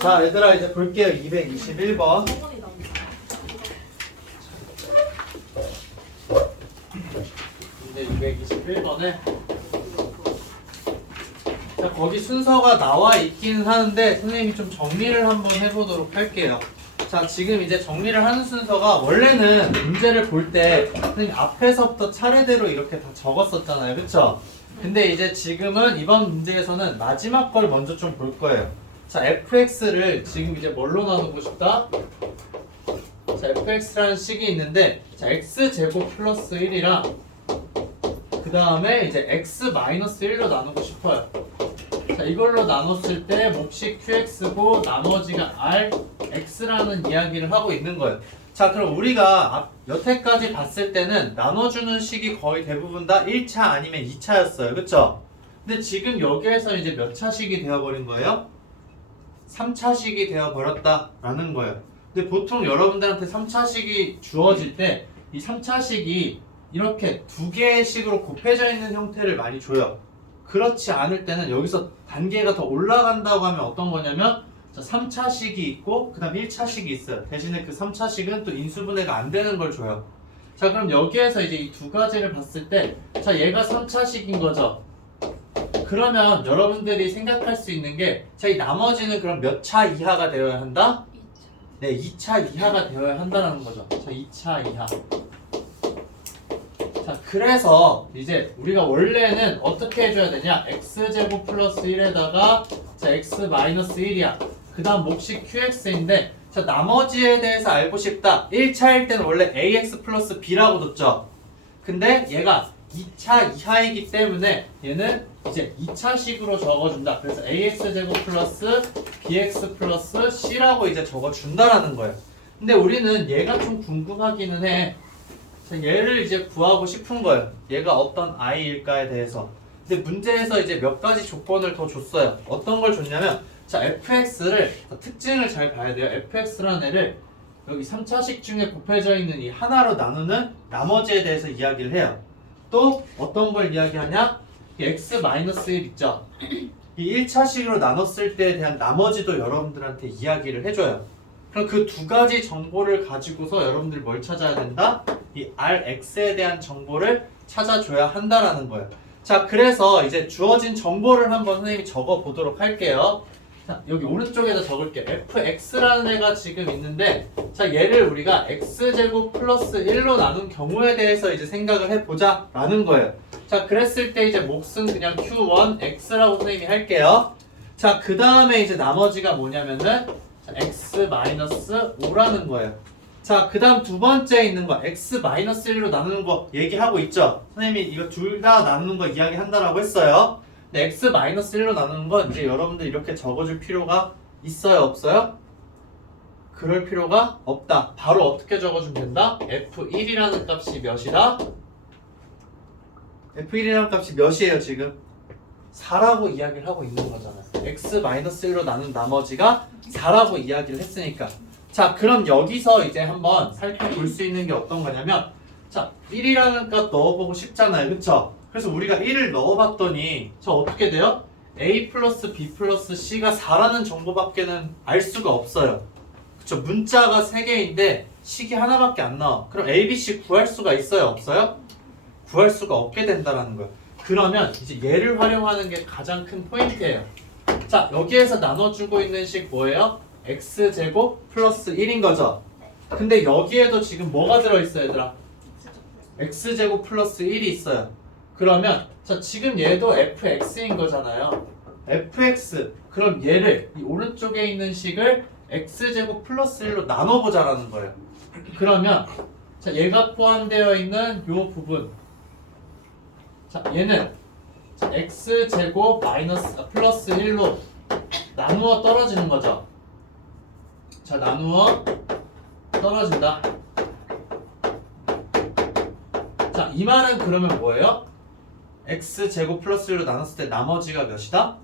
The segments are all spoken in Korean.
자, 얘들아 이제 볼게요. 221번. 이제 221번에 자, 거기 순서가 나와 있긴 하는데 선생님이 좀 정리를 한번 해보도록 할게요. 자, 지금 이제 정리를 하는 순서가 원래는 문제를 볼 때 선생님 앞에서부터 차례대로 이렇게 다 적었었잖아요. 그쵸? 근데 이제 지금은 이번 문제에서는 마지막 걸 먼저 좀 볼 거예요. 자, fx를 지금 이제 뭘로 나누고 싶다? 자, fx라는 식이 있는데 자, x제곱 플러스 1이랑 그 다음에 이제 x 마이너스 1로 나누고 싶어요. 자, 이걸로 나눴을 때 몫이 qx고 나머지가 rx라는 이야기를 하고 있는 거예요. 자, 그럼 우리가 여태까지 봤을 때는 나눠주는 식이 거의 대부분 다 1차 아니면 2차였어요. 그쵸? 근데 지금 여기에서 이제 몇 차식이 되어버린 거예요? 3차식이 되어버렸다라는 거예요. 근데 보통 여러분들한테 3차식이 주어질 때 이 3차식이 이렇게 두 개의 식으로 곱해져 있는 형태를 많이 줘요. 그렇지 않을 때는 여기서 단계가 더 올라간다고 하면 어떤 거냐면 자, 3차식이 있고 그 다음 1차식이 있어요. 대신에 그 3차식은 또 인수분해가 안 되는 걸 줘요. 자, 그럼 여기에서 이제 이 두 가지를 봤을 때 자, 얘가 3차식인 거죠. 그러면 여러분들이 생각할 수 있는 게 자, 이 나머지는 그럼 몇 차 이하가 되어야 한다? 2차. 네, 2차 이하가 되어야 한다는 거죠. 자, 2차 이하. 자, 그래서 이제 우리가 원래는 어떻게 해줘야 되냐? x제곱 플러스 1에다가 자, x 마이너스 1이야. 그 다음 몫이 qx인데 자, 나머지에 대해서 알고 싶다. 1차일 때는 원래 ax 플러스 b라고 뒀죠. 근데 얘가 2차 이하이기 때문에 얘는 이제 2차식으로 적어준다. 그래서 ax제곱 플러스 bx 플러스 c라고 이제 적어준다라는 거예요. 근데 우리는 얘가 좀 궁금하기는 해. 얘를 이제 구하고 싶은 거예요. 얘가 어떤 i일까에 대해서. 근데 문제에서 이제 몇 가지 조건을 더 줬어요. 어떤 걸 줬냐면 자, fx를 특징을 잘 봐야 돼요. fx라는 애를 여기 3차식 중에 곱해져 있는 이 하나로 나누는 나머지에 대해서 이야기를 해요. 또 어떤 걸 이야기하냐? 이 x-1 있죠? 이 1차식으로 나눴을 때에 대한 나머지도 여러분들한테 이야기를 해줘요. 그럼 그 두 가지 정보를 가지고서 여러분들이 뭘 찾아야 된다? 이 rx에 대한 정보를 찾아줘야 한다라는 거예요. 자, 그래서 이제 주어진 정보를 한번 선생님이 적어 보도록 할게요. 자, 여기 오른쪽에다 적을게요. fx라는 애가 지금 있는데 자, 얘를 우리가 x제곱 플러스 1로 나눈 경우에 대해서 이제 생각을 해보자 라는 거예요. 자, 그랬을 때 이제 몫은 그냥 q1x라고 선생님이 할게요. 자, 그 다음에 이제 나머지가 뭐냐면은 자, x-5라는 거예요. 자, 그 다음 두 번째 있는 거 x-1로 나누는 거 얘기하고 있죠? 선생님이 이거 둘 다 나누는 거 이야기한다라고 했어요. 근데 x-1로 나누는 건 이제 여러분들 이렇게 적어줄 필요가 있어요? 없어요? 그럴 필요가 없다. 바로 어떻게 적어주면 된다? f1이라는 값이 몇이다? f1이라는 값이 몇이에요 지금? 4라고 이야기를 하고 있는 거잖아요. x-1로 나눈 나머지가 4라고 이야기를 했으니까. 자, 그럼 여기서 이제 한번 살펴볼 수 있는 게 어떤 거냐면 자, 1이라는 값 넣어보고 싶잖아요. 그쵸? 그래서 우리가 1을 넣어봤더니 저 어떻게 돼요? a 플러스 b 플러스 c가 4라는 정보밖에는 알 수가 없어요. 그쵸? 문자가 3개인데 식이 하나밖에 안 나와. 그럼 a, b, c 구할 수가 있어요? 없어요? 구할 수가 없게 된다는 거예요. 그러면 이제 얘를 활용하는 게 가장 큰 포인트예요. 자, 여기에서 나눠주고 있는 식 뭐예요? x제곱 플러스 1인 거죠? 근데 여기에도 지금 뭐가 들어있어요, 얘들아? x제곱 플러스 1이 있어요. 그러면 자, 지금 얘도 fx인 거잖아요. fx. 그럼 얘를 이 오른쪽에 있는 식을 x제곱 플러스 1로 나눠보자라는 거예요. 그러면 자, 얘가 포함되어 있는 요 부분 자, 얘는 자, x제곱 마이너스 플러스 1로 나누어 떨어지는 거죠. 자, 나누어 떨어진다. 자, 이 말은 그러면 뭐예요? x제곱 플러스 1로 나눴을 때 나머지가 몇이다?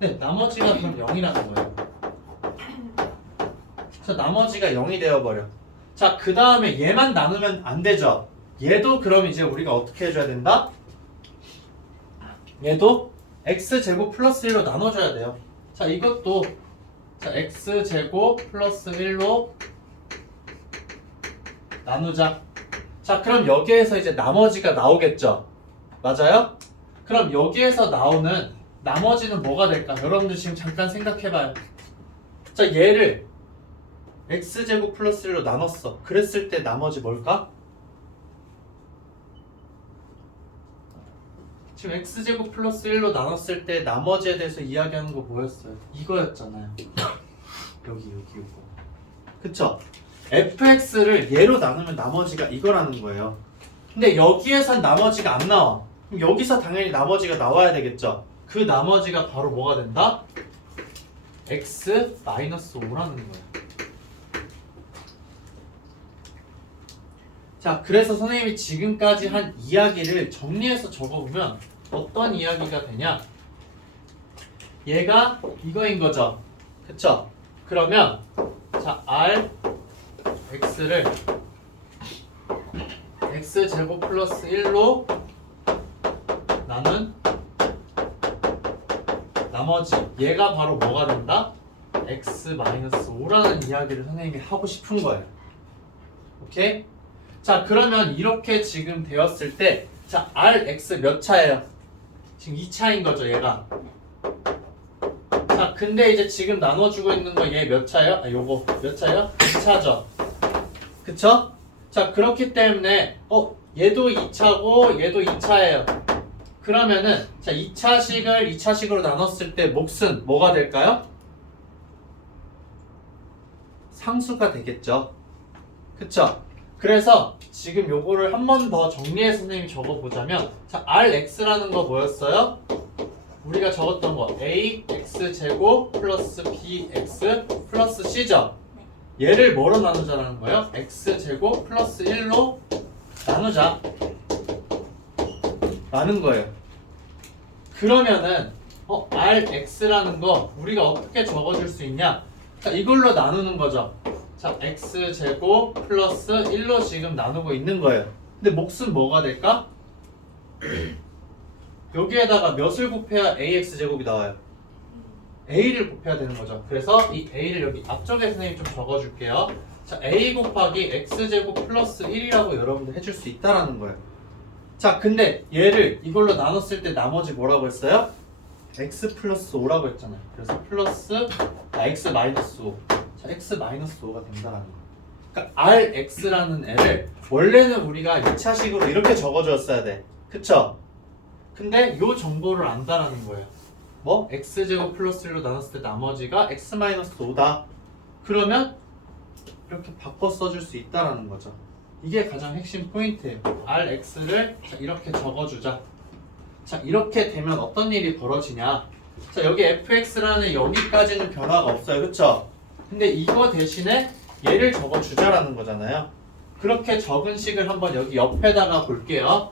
네, 나머지가 그럼 0이라는 거예요. 자, 나머지가 0이 되어버려. 자, 그 다음에 얘만 나누면 안 되죠. 얘도 그럼 이제 우리가 어떻게 해줘야 된다? 얘도 x제곱 플러스 1로 나눠줘야 돼요. 자, 이것도 자, x제곱 플러스 1로 나누자. 자, 그럼 여기에서 이제 나머지가 나오겠죠? 맞아요? 그럼 여기에서 나오는 나머지는 뭐가 될까? 여러분들 지금 잠깐 생각해봐요. 자, 얘를 x제곱 플러스 1로 나눴어. 그랬을 때 나머지 뭘까? 지금 x제곱 플러스 1로 나눴을 때 나머지에 대해서 이야기하는 거 뭐였어요? 이거였잖아요. 여기 이거. 그쵸? fx를 얘로 나누면 나머지가 이거라는 거예요. 근데 여기에선 나머지가 안 나와. 그럼 여기서 당연히 나머지가 나와야 되겠죠? 그 나머지가 바로 뭐가 된다? x-5라는 거예요. 자, 그래서 선생님이 지금까지 한 이야기를 정리해서 적어보면 어떤 이야기가 되냐? 얘가 이거인 거죠. 그쵸? 그러면 자, r x를 x제곱 플러스 1로 나눈 나머지 얘가 바로 뭐가 된다? x-5라는 이야기를 선생님이 하고 싶은 거예요. 오케이? 자, 그러면 이렇게 지금 되었을 때 자, rx 몇 차예요? 지금 2차인 거죠, 얘가. 자, 근데 이제 지금 나눠주고 있는 거 얘 몇 차예요? 아, 요거 몇 차예요? 2차죠. 그쵸? 자, 그렇기 때문에 얘도 2차고 얘도 2차예요. 그러면은 자, 2차식을 2차식으로 나눴을 때 몫은 뭐가 될까요? 상수가 되겠죠. 그쵸? 그래서 지금 요거를 한 번 더 정리해서 선생님이 적어보자면 자, rx라는 거 뭐였어요? 우리가 적었던 거 ax 제곱 플러스 bx 플러스 c죠? 얘를 뭐로 나누자라는 거예요? x제곱 플러스 1로 나누자 라는 거예요. 그러면은 rx라는 거 우리가 어떻게 적어줄 수 있냐? 자, 이걸로 나누는 거죠. 자, x제곱 플러스 1로 지금 나누고 있는 거예요. 근데 몫은 뭐가 될까? 여기에다가 몇을 곱해야 ax제곱이 나와요? a를 곱해야 되는 거죠. 그래서 이 a를 여기 앞쪽에 선생님 좀 적어줄게요. 자, a 곱하기 x제곱 플러스 1이라고 여러분들 해줄 수 있다라는 거예요. 자, 근데 얘를 이걸로 나눴을 때 나머지 뭐라고 했어요? x 플러스 5라고 했잖아요. 그래서 플러스 x 마이너스 5. 자, x 마이너스 5가 된다라는 거예요. 그러니까 rx라는 애를 원래는 우리가 2차식으로 이렇게 적어줬어야 돼. 그쵸? 근데 요 정보를 안다라는 거예요. 뭐? x제곱 플러스 1로 나눴을 때 나머지가 x 마이너스 5다. 그러면 이렇게 바꿔 써줄 수 있다라는 거죠. 이게 가장 핵심 포인트예요. rx를 자, 이렇게 적어주자. 자, 이렇게 되면 어떤 일이 벌어지냐? 자, 여기 fx라는 여기까지는 변화가 없어요. 그쵸? 근데 이거 대신에 얘를 적어주자라는 거잖아요. 그렇게 적은 식을 한번 여기 옆에다가 볼게요.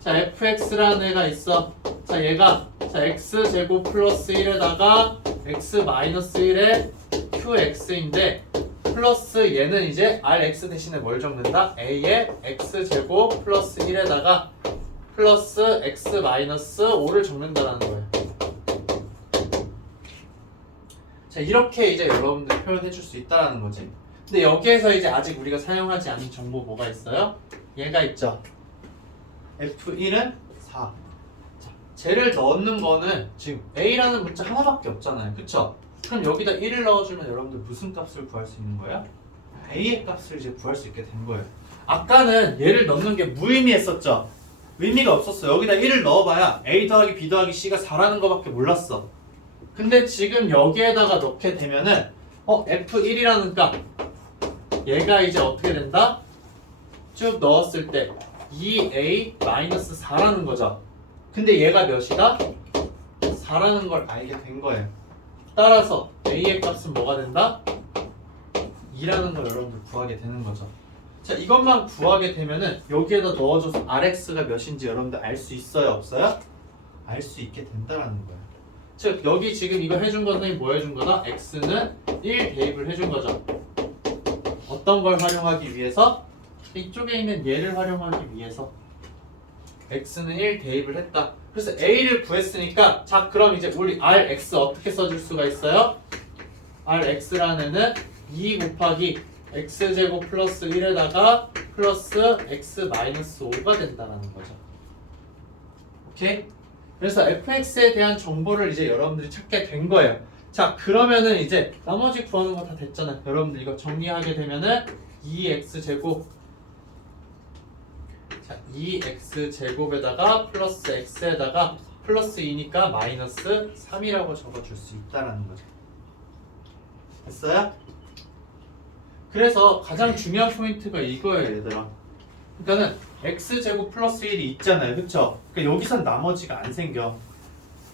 자, fx라는 애가 있어. 자, 얘가 자, x제곱 플러스 1에다가 x 마이너스 1에 qx인데 플러스 얘는 이제 rx 대신에 뭘 적는다? a에 x제곱 플러스 1에다가 플러스 x 마이너스 5를 적는다는 거예요. 자, 이렇게 이제 여러분들 표현해 줄 수 있다는 거지. 근데 여기에서 이제 아직 우리가 사용하지 않은 정보 뭐가 있어요? 얘가 있죠. f1은 4. 자, 쟤를 넣는 거는 지금 a라는 문자 하나밖에 없잖아요. 그쵸? 그럼 여기다 1을 넣어주면 여러분들 무슨 값을 구할 수 있는 거예요? a의 값을 이제 구할 수 있게 된 거예요. 아까는 얘를 넣는 게 무의미했었죠? 의미가 없었어. 여기다 1을 넣어봐야 a 더하기 b 더하기 c가 4라는 거밖에 몰랐어. 근데 지금 여기에다가 넣게 되면은 f1이라는 값 얘가 이제 어떻게 된다? 쭉 넣었을 때 2a-4라는 거죠. 근데 얘가 몇이다? 4라는 걸 알게 된 거예요. 따라서 a의 값은 뭐가 된다? 2라는 걸 여러분들 구하게 되는 거죠. 자, 이것만 구하게 되면은 여기에다 넣어줘서 rx가 몇인지 여러분들 알 수 있어요? 없어요? 알 수 있게 된다라는 거예요. 즉 여기 지금 이거 해준 거는 뭐 해준 거다? x는 1 대입을 해준 거죠. 어떤 걸 활용하기 위해서? 이쪽에 있는 얘를 활용하기 위해서 x는 1 대입을 했다. 그래서 a를 구했으니까 자, 그럼 이제 우리 rx 어떻게 써줄 수가 있어요? Rx라는 애는 2 곱하기 x제곱 플러스 1에다가 플러스 x 마이너스 5가 된다는 거죠. 오케이? 그래서 fx에 대한 정보를 이제 여러분들이 찾게 된 거예요. 자, 그러면은 이제 나머지 구하는 거 다 됐잖아요. 여러분들 이거 정리하게 되면은 2x제곱, 자, 2x제곱에다가 플러스 x에다가 플러스 2니까 마이너스 3이라고 적어줄 수 있다라는 거죠. 됐어요? 그래서 가장 중요한 포인트가 이거예요, 얘들아. 그러니까는 x제곱 플러스 1이 있잖아요, 그쵸? 그러니까 여기선 나머지가 안 생겨.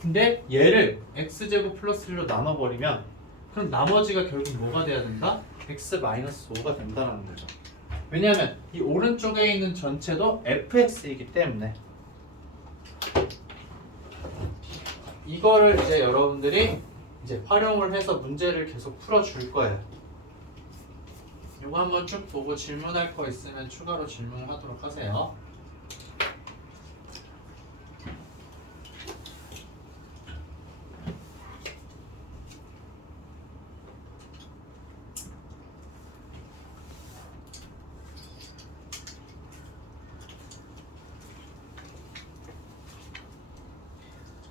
근데 얘를 x제곱 플러스 1로 나눠버리면 그럼 나머지가 결국 뭐가 돼야 된다? x 마이너스 5가 된다는 거죠. 왜냐하면 이 오른쪽에 있는 전체도 fx이기 때문에 이거를 이제 여러분들이 이제 활용을 해서 문제를 계속 풀어줄 거예요. 이거 한번 쭉 보고 질문할 거 있으면 추가로 질문을 하도록 하세요.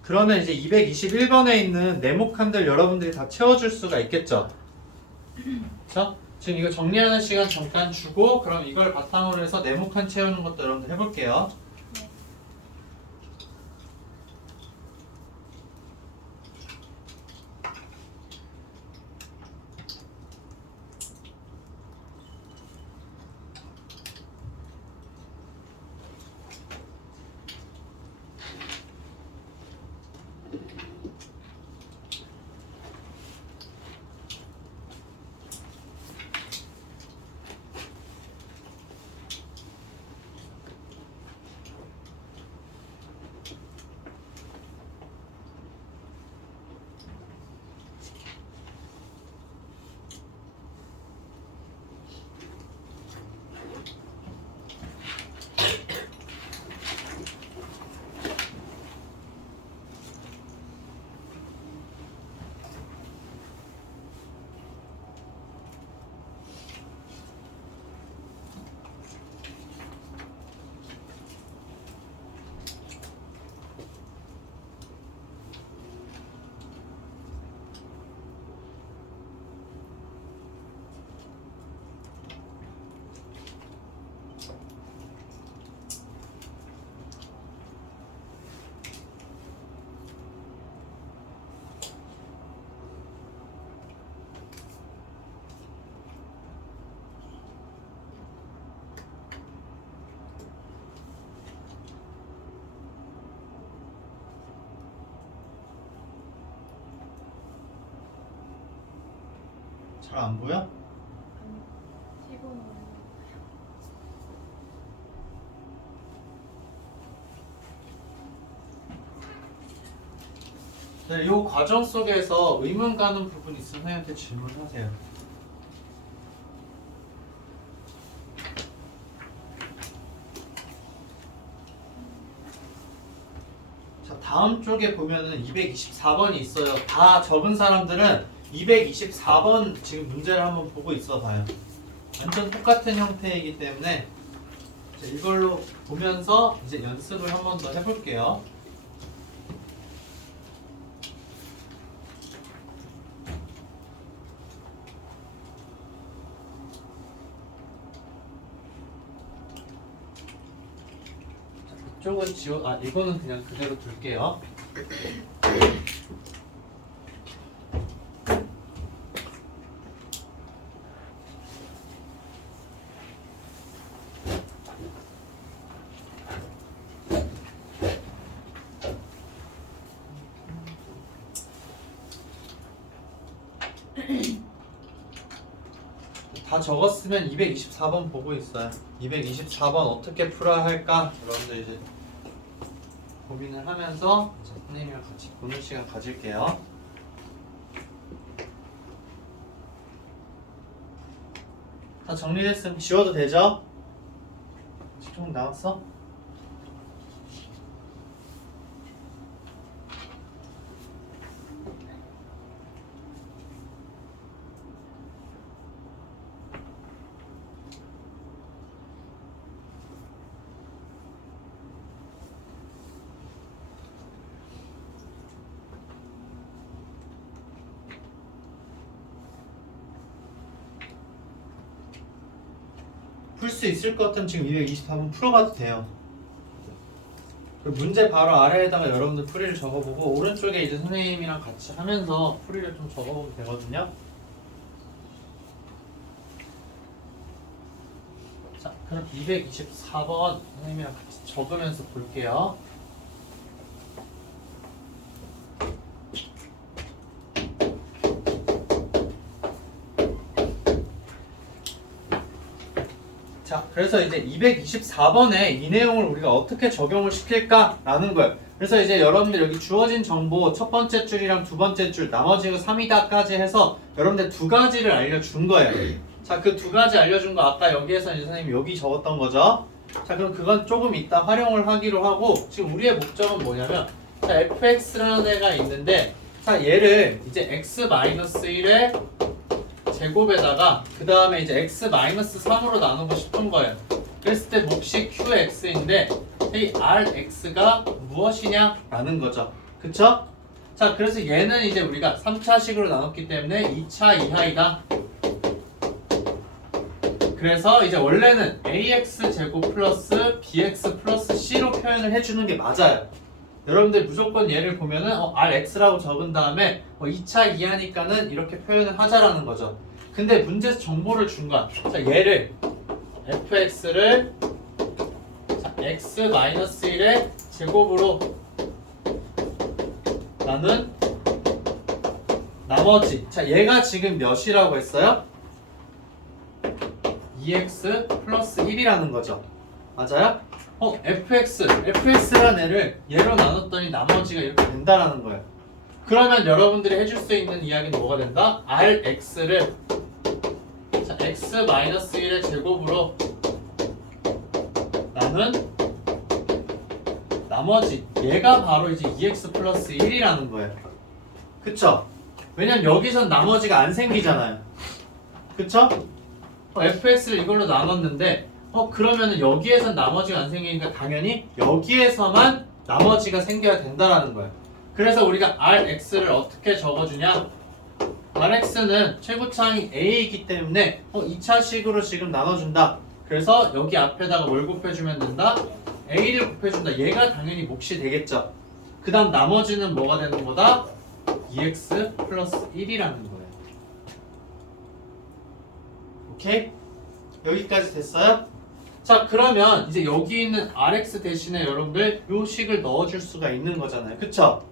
그러면 이제 221번에 있는 네모칸들 여러분들이 다 채워줄 수가 있겠죠? 그렇죠? 지금 이거 정리하는 시간 잠깐 주고 그럼 이걸 바탕으로 해서 네모칸 채우는 것도 여러분들 해볼게요. 잘 안 보여? 네, 이 과정 속에서 의문 가는 부분 있으면 선생님한테 질문하세요. 자, 다음 쪽에 보면은 224번이 있어요. 다 적은 사람들은 224번 지금 문제를 한번 보고 있어 봐요. 완전 똑같은 형태이기 때문에 이걸로 보면서 이제 연습을 한 번 더 해볼게요. 이쪽은 이거는 그냥 그대로 둘게요. 다 적었으면 224번 보고 있어요. 224번 어떻게 풀어야 할까? 여러분들 이제 고민을 하면서 선생님이랑 같이 보는 시간 가질게요. 다 정리됐으면 지워도 되죠? 좀 나왔어? 풀 수 있을 것 같으면 지금 224번 풀어봐도 돼요. 그 문제 바로 아래에다가 여러분들 풀이를 적어보고 오른쪽에 이제 선생님이랑 같이 하면서 풀이를 좀 적어보면 되거든요. 자, 그럼 224번 선생님이랑 같이 적으면서 볼게요. 자, 그래서 이제 224번에 이 내용을 우리가 어떻게 적용을 시킬까라는 거예요. 그래서 이제 여러분들 여기 주어진 정보 첫 번째 줄이랑 두 번째 줄 나머지가 3이다까지 해서 여러분들 두 가지를 알려준 거예요. 자, 그 두 가지 알려준 거 아까 여기에서 이제 선생님이 여기 적었던 거죠. 자, 그럼 그건 조금 이따 활용을 하기로 하고 지금 우리의 목적은 뭐냐면 자, fx라는 애가 있는데 자, 얘를 이제 x-1의 제곱에다가 그 다음에 이제 x-3으로 나누고 싶은 거예요. 그랬을 때 몫이 qx인데 이 rx가 무엇이냐 라는 거죠. 그쵸? 자, 그래서 얘는 이제 우리가 3차식으로 나눴기 때문에 2차 이하이다. 그래서 이제 원래는 ax 제곱 플러스 bx 플러스 c로 표현을 해주는 게 맞아요. 여러분들 무조건 얘를 보면은 rx라고 적은 다음에 2차 이하니까는 이렇게 표현을 하자라는 거죠. 근데 문제에서 정보를 준 거야. 자, 얘를 fx를 자, x-1의 제곱으로 나눈 나머지 자, 얘가 지금 몇이라고 했어요? 2x 플러스 1이라는 거죠. 맞아요? fx라는 애를 얘로 나눴더니 나머지가 이렇게 된다라는 거예요. 그러면 여러분들이 해줄 수 있는 이야기는 뭐가 된다? rx를 자, x-1의 제곱으로 나눈 나머지 얘가 바로 이제 2x 플러스 1이라는 거예요. 그쵸? 왜냐면 여기선 나머지가 안 생기잖아요. 그쵸? fx를 이걸로 나눴는데 그러면은 여기에선 나머지가 안 생기니까 당연히 여기에서만 나머지가 생겨야 된다라는 거예요. 그래서 우리가 rx를 어떻게 적어주냐? rx는 최고차항이 a이기 때문에 2차식으로 지금 나눠준다. 그래서 여기 앞에다가 뭘 곱해주면 된다? a를 곱해준다. 얘가 당연히 몫이 되겠죠. 그 다음 나머지는 뭐가 되는 거다? 2x 플러스 1이라는 거예요. 오케이? 여기까지 됐어요? 자, 그러면 이제 여기 있는 rx 대신에 여러분들 요 식을 넣어줄 수가 있는 거잖아요. 그쵸?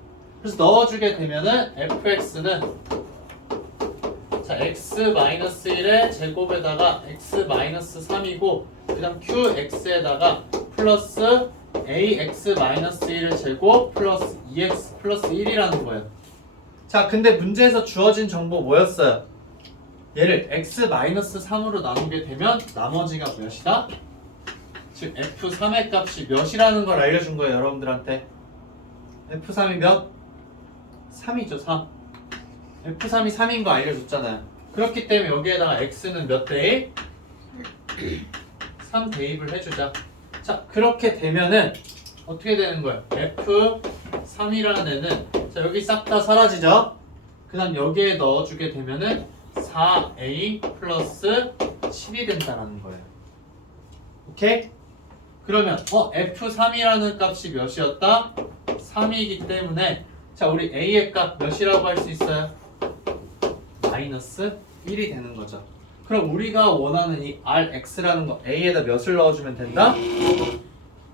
그래서 넣어주게 되면은 fx는 자, x-1의 제곱에다가 x-3이고 그 다음 qx에다가 플러스 ax-1의 제곱 플러스 2x 플러스 1이라는 거예요. 자, 근데 문제에서 주어진 정보 뭐였어요? 얘를 x-3으로 나누게 되면 나머지가 몇이다? 즉 f3의 값이 몇이라는 걸 알려준 거예요, 여러분들한테. f3이 몇? 3이죠, 3. f3이 3인 거 알려줬잖아요. 그렇기 때문에 여기에다가 x는 몇 대입? 3 대입을 해주자. 자, 그렇게 되면은 어떻게 되는 거예요? f3이라는 애는 자, 여기 싹 다 사라지죠? 그 다음 여기에 넣어주게 되면은 4a 플러스 7이 된다라는 거예요. 오케이? 그러면 f3이라는 값이 몇이었다? 3이기 때문에 자, 우리 a의 값 몇이라고 할 수 있어요? 마이너스 1이 되는 거죠. 그럼 우리가 원하는 이 rx라는 거 a에다 몇을 넣어주면 된다?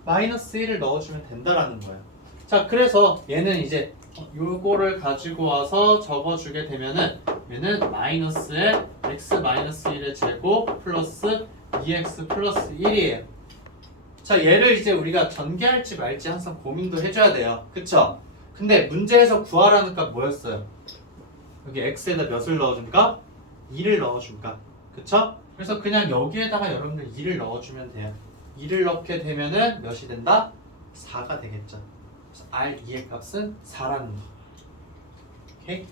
마이너스 1을 넣어주면 된다라는 거예요. 자, 그래서 얘는 이제 요거를 가지고 와서 적어주게 되면은 얘는 마이너스에 x-1의 제곱 플러스 2x 플러스 1이에요. 자, 얘를 이제 우리가 전개할지 말지 항상 고민도 해줘야 돼요. 그쵸? 근데 문제에서 구하라는 값 뭐였어요? 여기 x에다 몇을 넣어줄까? 2를 넣어줄까? 그쵸? 그래서 그냥 여기에다가 여러분들 2를 넣어주면 돼요. 2를 넣게 되면은 몇이 된다? 4가 되겠죠. 그래서 R2의 값은 4라는 거. 오케이?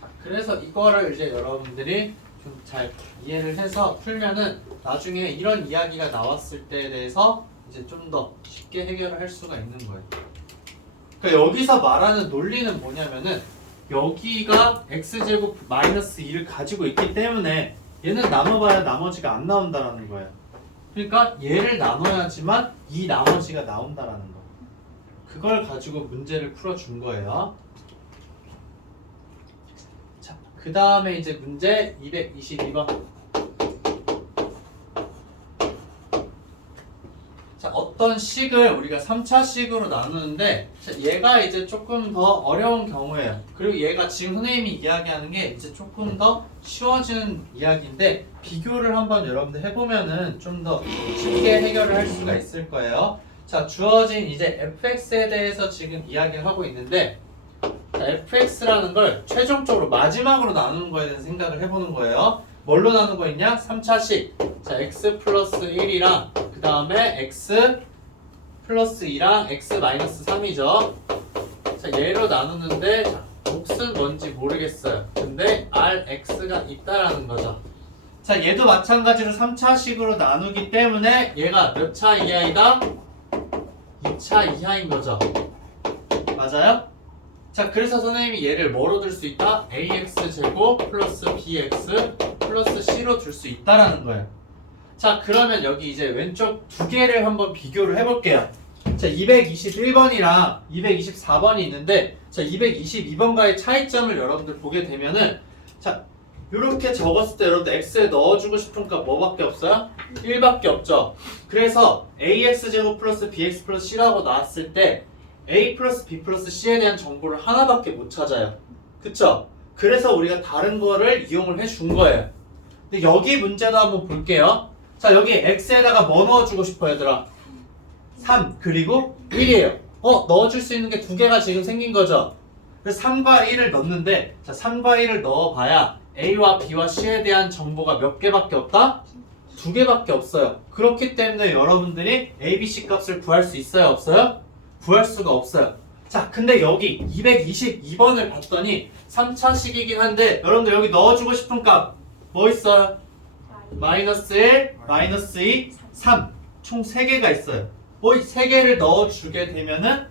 자, 그래서 이거를 이제 여러분들이 좀 잘 이해를 해서 풀면은 나중에 이런 이야기가 나왔을 때에 대해서 이제 좀 더 쉽게 해결을 할 수가 있는 거예요. 그러니까 여기서 말하는 논리는 뭐냐면은 여기가 x제곱 마이너스 2를 가지고 있기 때문에 얘는 나눠봐야 나머지가 안 나온다라는 거예요. 그러니까 얘를 나눠야지만 이 나머지가 나온다라는 거. 그걸 가지고 문제를 풀어준 거예요. 자, 그 다음에 이제 문제 222번. 자, 어떤 식을 우리가 3차 식으로 나누는데, 자, 얘가 이제 조금 더 어려운 경우예요. 그리고 얘가 지금 선생님이 이야기하는 게 이제 조금 더 쉬워지는 이야기인데, 비교를 한번 여러분들 해보면은 좀 더 쉽게 해결을 할 수가 있을 거예요. 자, 주어진 이제 fx에 대해서 지금 이야기를 하고 있는데, 자, fx라는 걸 최종적으로 마지막으로 나누는 거에 대해서 생각을 해보는 거예요. 뭘로 나누고 있냐? 3차식. 자, x 플러스 1이랑 그 다음에 x 플러스 2랑 x 마이너스 3이죠. 자, 얘로 나누는데 자, 몫은 뭔지 모르겠어요. 근데 rx가 있다라는 거죠. 자, 얘도 마찬가지로 3차식으로 나누기 때문에 얘가 몇 차 이하이다? 2차 이하인 거죠. 맞아요? 자, 그래서 선생님이 얘를 뭐로 들 수 있다? ax제곱 플러스 bx 플러스 c로 줄 수 있다라는 거예요. 자, 그러면 여기 이제 왼쪽 두 개를 한번 비교를 해볼게요. 자, 221번이랑 224번이 있는데, 자, 222번과의 차이점을 여러분들 보게 되면은, 자, 이렇게 적었을 때 여러분들 x에 넣어주고 싶은 값 뭐밖에 없어요? 1밖에 없죠. 그래서 ax제곱 플러스 bx 플러스 c라고 나왔을 때 a 플러스 b 플러스 c에 대한 정보를 하나밖에 못 찾아요. 그쵸? 그래서 우리가 다른 거를 이용을 해준 거예요. 근데 여기 문제도 한번 볼게요. 자, 여기 x에다가 뭐 넣어주고 싶어 얘들아? 3 그리고 1이에요. 넣어줄 수 있는 게 두 개가 지금 생긴 거죠. 그래서 3과 1을 넣는데, 자, 3과 1을 넣어봐야 a와 b와 c에 대한 정보가 몇 개밖에 없다? 두 개밖에 없어요. 그렇기 때문에 여러분들이 a, b, c 값을 구할 수 있어요? 없어요? 구할 수가 없어요. 자, 근데 여기 222번을 봤더니 3차식이긴 한데 여러분들 여기 넣어주고 싶은 값 뭐 있어요? 마이너스 1, 마이너스 2, 3 총 3개가 있어요. 이 3개를 넣어주게 되면은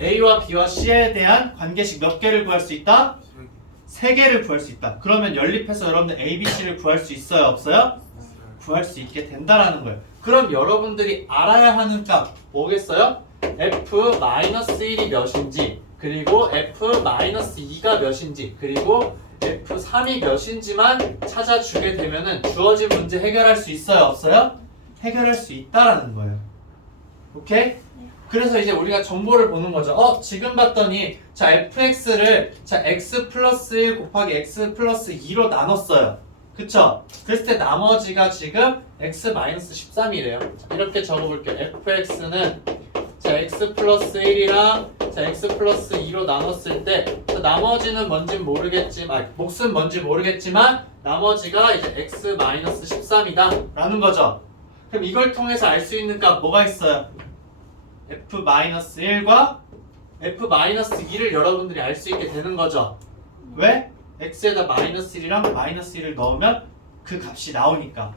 A와 B와 C에 대한 관계식 몇 개를 구할 수 있다? 3개를 구할 수 있다. 그러면 연립해서 여러분들 A, B, C를 구할 수 있어요? 없어요? 구할 수 있게 된다라는 거예요. 그럼 여러분들이 알아야 하는 값 뭐겠어요? F-1이 몇인지, 그리고 F-2가 몇인지, 그리고 F3이 몇인지만 찾아주게 되면은 주어진 문제 해결할 수 있어요? 없어요? 해결할 수 있다라는 거예요. 오케이? 그래서 이제 우리가 정보를 보는 거죠. 지금 봤더니 자, fx를 자, x 플러스 1 곱하기 x 플러스 2로 나눴어요. 그쵸? 그랬을 때 나머지가 지금 x 마이너스 13이래요. 이렇게 적어볼게요. fx는 자, x 플러스 1이랑 자, x 플러스 2로 나눴을 때 자, 나머지는 뭔지 모르겠지만 몫은 뭔지 모르겠지만 나머지가 이제 x 마이너스 13이다 라는 거죠. 그럼 이걸 통해서 알 수 있는 값 뭐가 있어요? f-1과 f-2를 여러분들이 알 수 있게 되는 거죠. 왜? x에다 마이너스 1이랑 마이너스 1을 넣으면 그 값이 나오니까.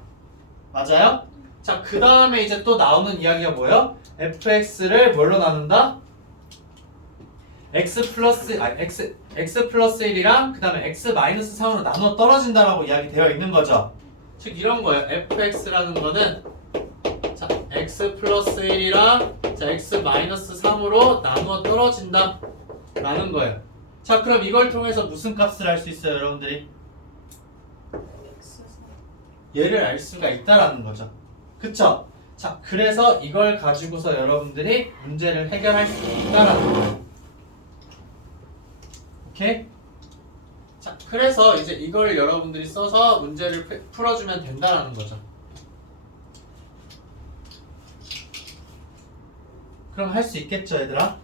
맞아요? 자, 그 다음에 이제 또 나오는 이야기가 뭐예요? fx를 뭘로 나눈다? x 플러스 1이랑 그 다음에 x 마이너스 3으로 나눠 떨어진다라고 이야기 되어 있는 거죠. 즉 이런 거예요. fx라는 거는 자, x 플러스 1이랑 자, x 마이너스 3으로 나누어 떨어진다 라는 거예요. 자, 그럼 이걸 통해서 무슨 값을 알 수 있어요, 여러분들이? 얘를 알 수가 있다라는 거죠. 그쵸? 자, 그래서 이걸 가지고서 여러분들이 문제를 해결할 수 있다라는 거예요. 오케이? 자, 그래서 이제 이걸 여러분들이 써서 문제를 풀어주면 된다라는 거죠. 그럼 할 수 있겠죠, 얘들아?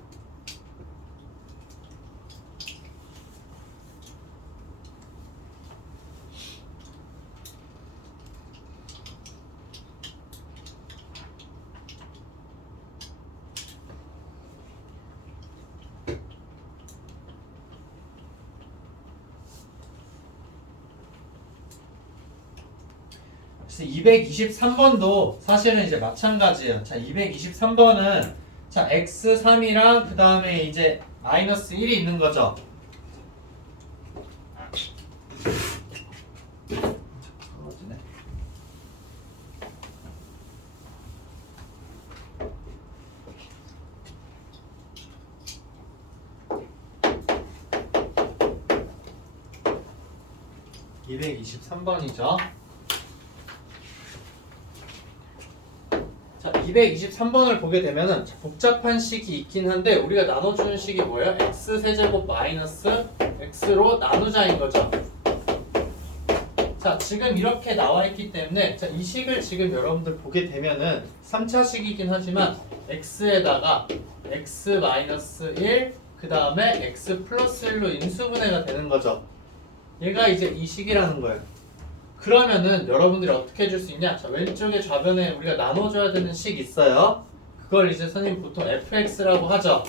그래서 223번도 사실은 이제 마찬가지예요. 자, 223번은 자, x3이랑 그 다음에 이제 마이너스 1이 있는 거죠. 223번이죠. 자, 223번을 보게 되면은 복잡한 식이 있긴 한데 우리가 나눠주는 식이 뭐예요? x세제곱 마이너스 x로 나누자인 거죠. 자, 지금 이렇게 나와 있기 때문에 자, 이 식을 지금 여러분들 보게 되면은 3차식이긴 하지만 x에다가 x-1 그 다음에 x 플러스 1로 인수분해가 되는 거죠. 얘가 이제 이 식이라는 거예요. 그러면은 여러분들이 어떻게 해줄 수 있냐? 자, 왼쪽에 좌변에 우리가 나눠줘야 되는 식 있어요. 그걸 이제 선생님 보통 fx라고 하죠.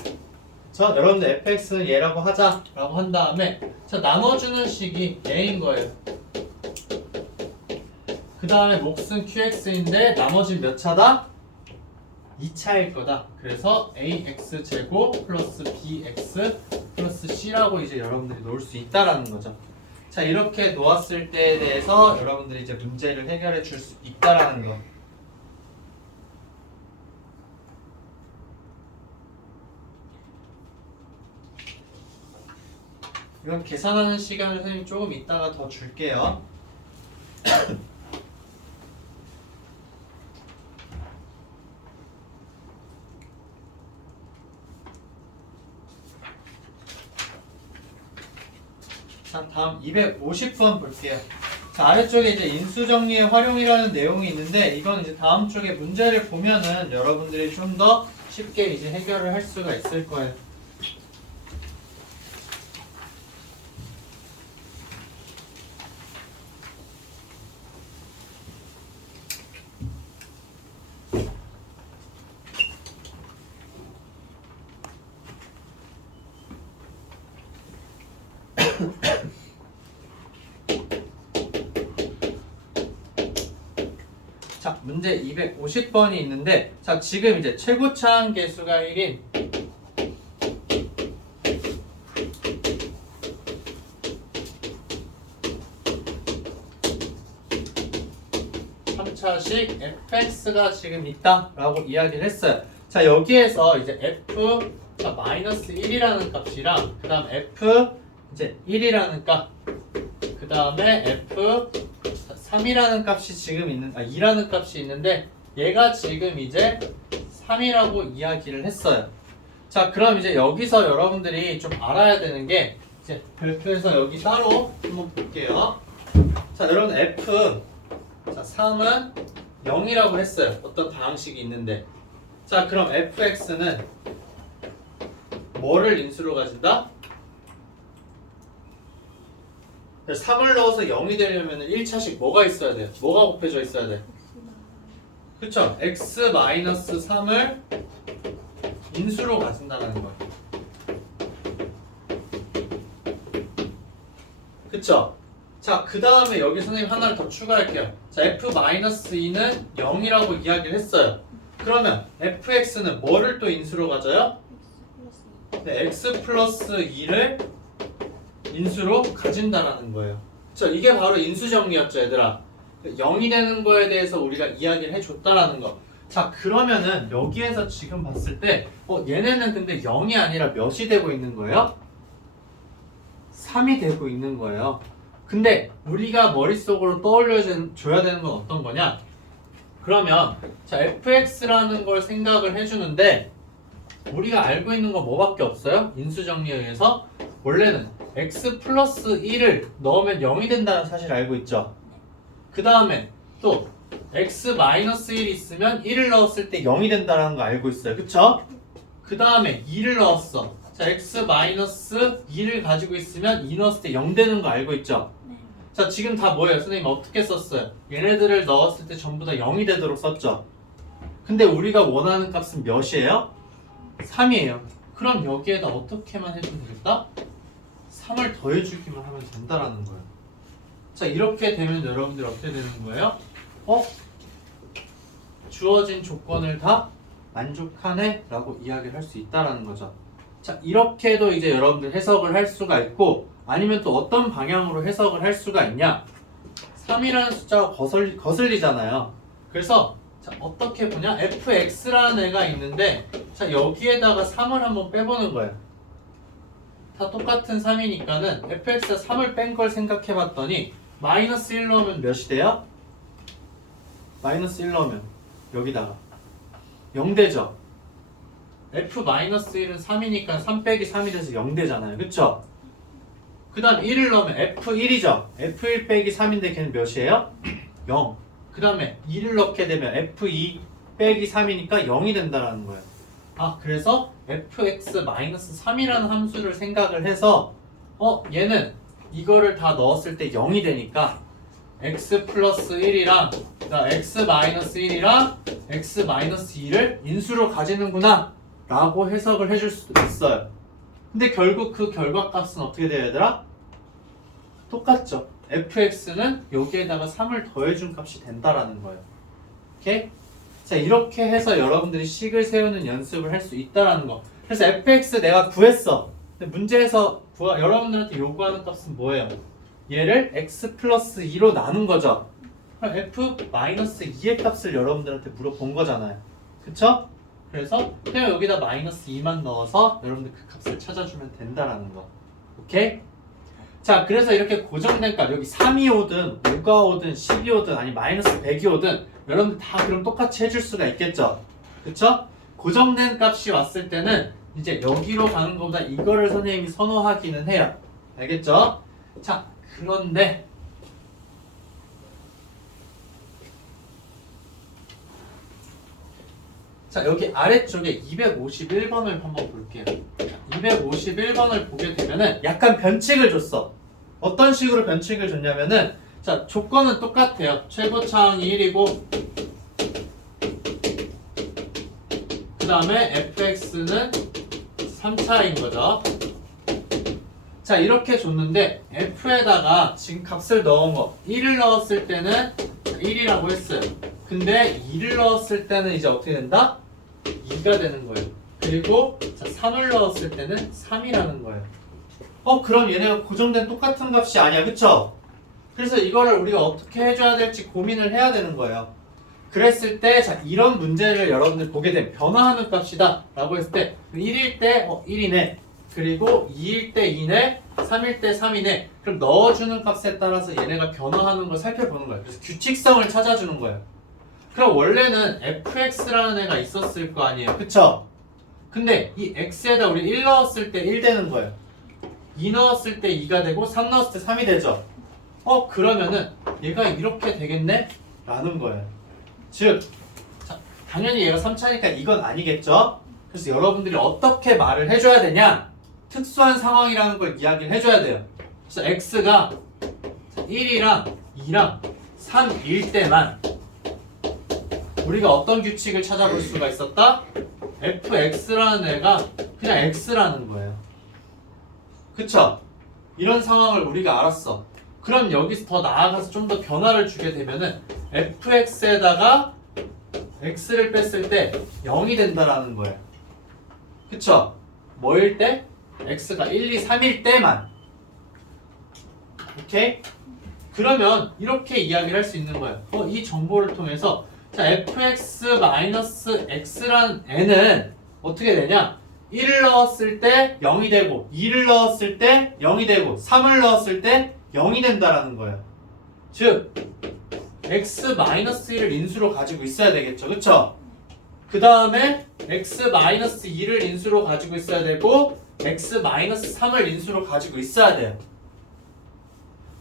자, 여러분들 fx는 얘라고 하자라고 한 다음에 자, 나눠주는 식이 a인 거예요. 그 다음에 몫은 qx인데 나머지는 몇 차다? 2차일 거다. 그래서 ax제곱 플러스 bx 플러스 c라고 이제 여러분들이 놓을 수 있다라는 거죠. 자, 이렇게 놓았을 때에 대해서 여러분들이 이제 문제를 해결해 줄 수 있다라는 거. 이건 계산하는 시간을 선생님 조금 이따가 더 줄게요. 자, 다음 250번 볼게요. 자, 아래쪽에 이제 인수정리의 활용이라는 내용이 있는데 이건 이제 다음 쪽에 문제를 보면은 여러분들이 좀 더 쉽게 이제 해결을 할 수가 있을 거예요. 자, 문제 250번이 있는데 자, 지금 이제 최고차항 계수가 1인 차식 fx가 지금 있다라고 이야기를 했어요. 자, 여기에서 이제 f 자, 마이너스 1이라는 값이랑 그 다음 f 이제 1이라는 값, 그 다음에 f 3이라는 값이 지금 있는 2라는 값이 있는데 얘가 지금 이제 3이라고 이야기를 했어요. 자, 그럼 이제 여기서 여러분들이 좀 알아야 되는 게 이제 별표에서 여기 따로 한번 볼게요. 자, 여러분 f 자, 3은 0이라고 했어요. 어떤 방식이 있는데. 자, 그럼 fx는 뭐를 인수로 가진다? 3을 넣어서 0이 되려면 1차식 뭐가 있어야 돼요? 뭐가 곱해져 있어야 돼? 그쵸? x-3을 인수로 가진다는 거예요. 그쵸? 자, 그 다음에 여기 선생님 하나를 더 추가할게요. 자, f-2는 0이라고 이야기를 했어요. 그러면 fx는 뭐를 또 인수로 가져요? 네, x 플러스 2를 인수로 가진다라는 거예요. 자, 이게 바로 인수정리였죠, 얘들아. 0이 되는 거에 대해서 우리가 이야기를 해줬다라는 거. 자, 그러면은 여기에서 지금 봤을 때 얘네는 근데 0이 아니라 몇이 되고 있는 거예요? 3이 되고 있는 거예요. 근데 우리가 머릿속으로 떠올려줘야 되는 건 어떤 거냐? 그러면 자, fx라는 걸 생각을 해주는데 우리가 알고 있는 건 뭐밖에 없어요? 인수정리에 의해서 원래는 x 플러스 1을 넣으면 0이 된다는 사실 알고 있죠? 그 다음에 또 x 마이너스 1이 있으면 1을 넣었을 때 0이 된다는 거 알고 있어요. 그쵸? 그 다음에 2를 넣었어. 자, x 마이너스 2를 가지고 있으면 2 넣었을 때 0 되는 거 알고 있죠? 자, 지금 다 뭐예요? 선생님 어떻게 썼어요? 얘네들을 넣었을 때 전부 다 0이 되도록 썼죠? 근데 우리가 원하는 값은 몇이에요? 3이에요. 그럼 여기에다 어떻게만 해주면 되겠다? 3을 더해주기만 하면 된다라는 거예요. 자, 이렇게 되면 여러분들 어떻게 되는 거예요? 주어진 조건을 다 만족하네? 라고 이야기를 할 수 있다라는 거죠. 자, 이렇게도 이제 여러분들 해석을 할 수가 있고 아니면 또 어떤 방향으로 해석을 할 수가 있냐? 3이라는 숫자가 거슬리잖아요. 그래서 자, 어떻게 보냐? fx라는 애가 있는데 자, 여기에다가 3을 한번 빼보는 거예요. 다 똑같은 3이니까는 fx에 3을 뺀 걸 생각해 봤더니 마이너스 1 넣으면 몇이 돼요? 마이너스 1 넣으면 여기다가 0 되죠? f-1은 3이니까 3 빼기 3이 돼서 0 되잖아요. 그쵸? 그 다음 1을 넣으면 f1이죠? f1 빼기 3인데 걔는 몇이에요? 0. 그 다음에 2를 넣게 되면 f2 빼기 3이니까 0이 된다는 거예요. 아, 그래서 fx-3이라는 함수를 생각을 해서 얘는 이거를 다 넣었을 때 0이 되니까 x 플러스 1이랑 x-1이랑 x-2를 인수로 가지는구나 라고 해석을 해줄 수도 있어요. 근데 결국 그 결과값은 어떻게 돼요, 얘들아? 똑같죠. fx는 여기에다가 3을 더해준 값이 된다라는 거예요. 오케이? 자, 이렇게 해서 여러분들이 식을 세우는 연습을 할 수 있다라는 거. 그래서 fx 내가 구했어. 근데 문제에서 여러분들한테 요구하는 값은 뭐예요? 얘를 x 플러스 2로 나눈 거죠. 그럼 f-2의 값을 여러분들한테 물어본 거잖아요. 그쵸? 그래서 그냥 여기다 마이너스 2만 넣어서 여러분들 그 값을 찾아주면 된다라는 거. 오케이? 자, 그래서 이렇게 고정된 값, 여기 3이 오든 5가 오든 10이 오든 아니 마이너스 100이 오든 여러분들 다 그럼 똑같이 해줄 수가 있겠죠? 그쵸? 고정된 값이 왔을 때는 이제 여기로 가는 것보다 이거를 선생님이 선호하기는 해요. 알겠죠? 자, 그런데 자, 여기 아래쪽에 251번을 한번 볼게요. 251번을 보게 되면은 약간 변칙을 줬어. 어떤 식으로 변칙을 줬냐면은 자, 조건은 똑같아요. 최고차항이 1이고 그 다음에 fx는 3차인 거죠. 자, 이렇게 줬는데 f에다가 지금 값을 넣은 거 1을 넣었을 때는 1이라고 했어요. 근데 2를 넣었을 때는 이제 어떻게 된다? 2가 되는 거예요. 그리고 자, 3을 넣었을 때는 3이라는 거예요. 그럼 얘네가 고정된 똑같은 값이 아니야. 그쵸? 그래서 이거를 우리가 어떻게 해줘야 될지 고민을 해야 되는 거예요. 그랬을 때 자, 이런 문제를 여러분들 보게 되면 변화하는 값이다 라고 했을 때 1일 때 1이네, 그리고 2일 때 2네, 3일 때 3이네. 그럼 넣어주는 값에 따라서 얘네가 변화하는 걸 살펴보는 거예요. 그래서 규칙성을 찾아주는 거예요. 그럼 원래는 fx라는 애가 있었을 거 아니에요. 그쵸? 근데 이 x에다 우리 1 넣었을 때 1 되는 거예요. 2 넣었을 때 2가 되고 3 넣었을 때 3이 되죠. 그러면은 얘가 이렇게 되겠네? 라는 거예요. 즉, 자, 당연히 얘가 3차니까 이건 아니겠죠? 그래서 여러분들이 어떻게 말을 해줘야 되냐? 특수한 상황이라는 걸 이야기를 해줘야 돼요. 그래서 x가 1이랑 2랑 3일 때만 우리가 어떤 규칙을 찾아볼 수가 있었다? fx라는 애가 그냥 x라는 거예요. 그쵸? 이런 상황을 우리가 알았어. 그럼 여기서 더 나아가서 좀 더 변화를 주게 되면은 fx에다가 x를 뺐을 때 0이 된다라는 거예요. 그쵸? 뭐일 때? x가 1, 2, 3일 때만. 오케이? 그러면 이렇게 이야기를 할 수 있는 거예요. 이 정보를 통해서 자, fx-x라는 애는 어떻게 되냐? 1을 넣었을 때 0이 되고 2를 넣었을 때 0이 되고 3을 넣었을 때 0이 된다라는 거예요. 즉 x-1을 인수로 가지고 있어야 되겠죠. 그쵸? 그 다음에 x-2를 인수로 가지고 있어야 되고 x-3을 인수로 가지고 있어야 돼요.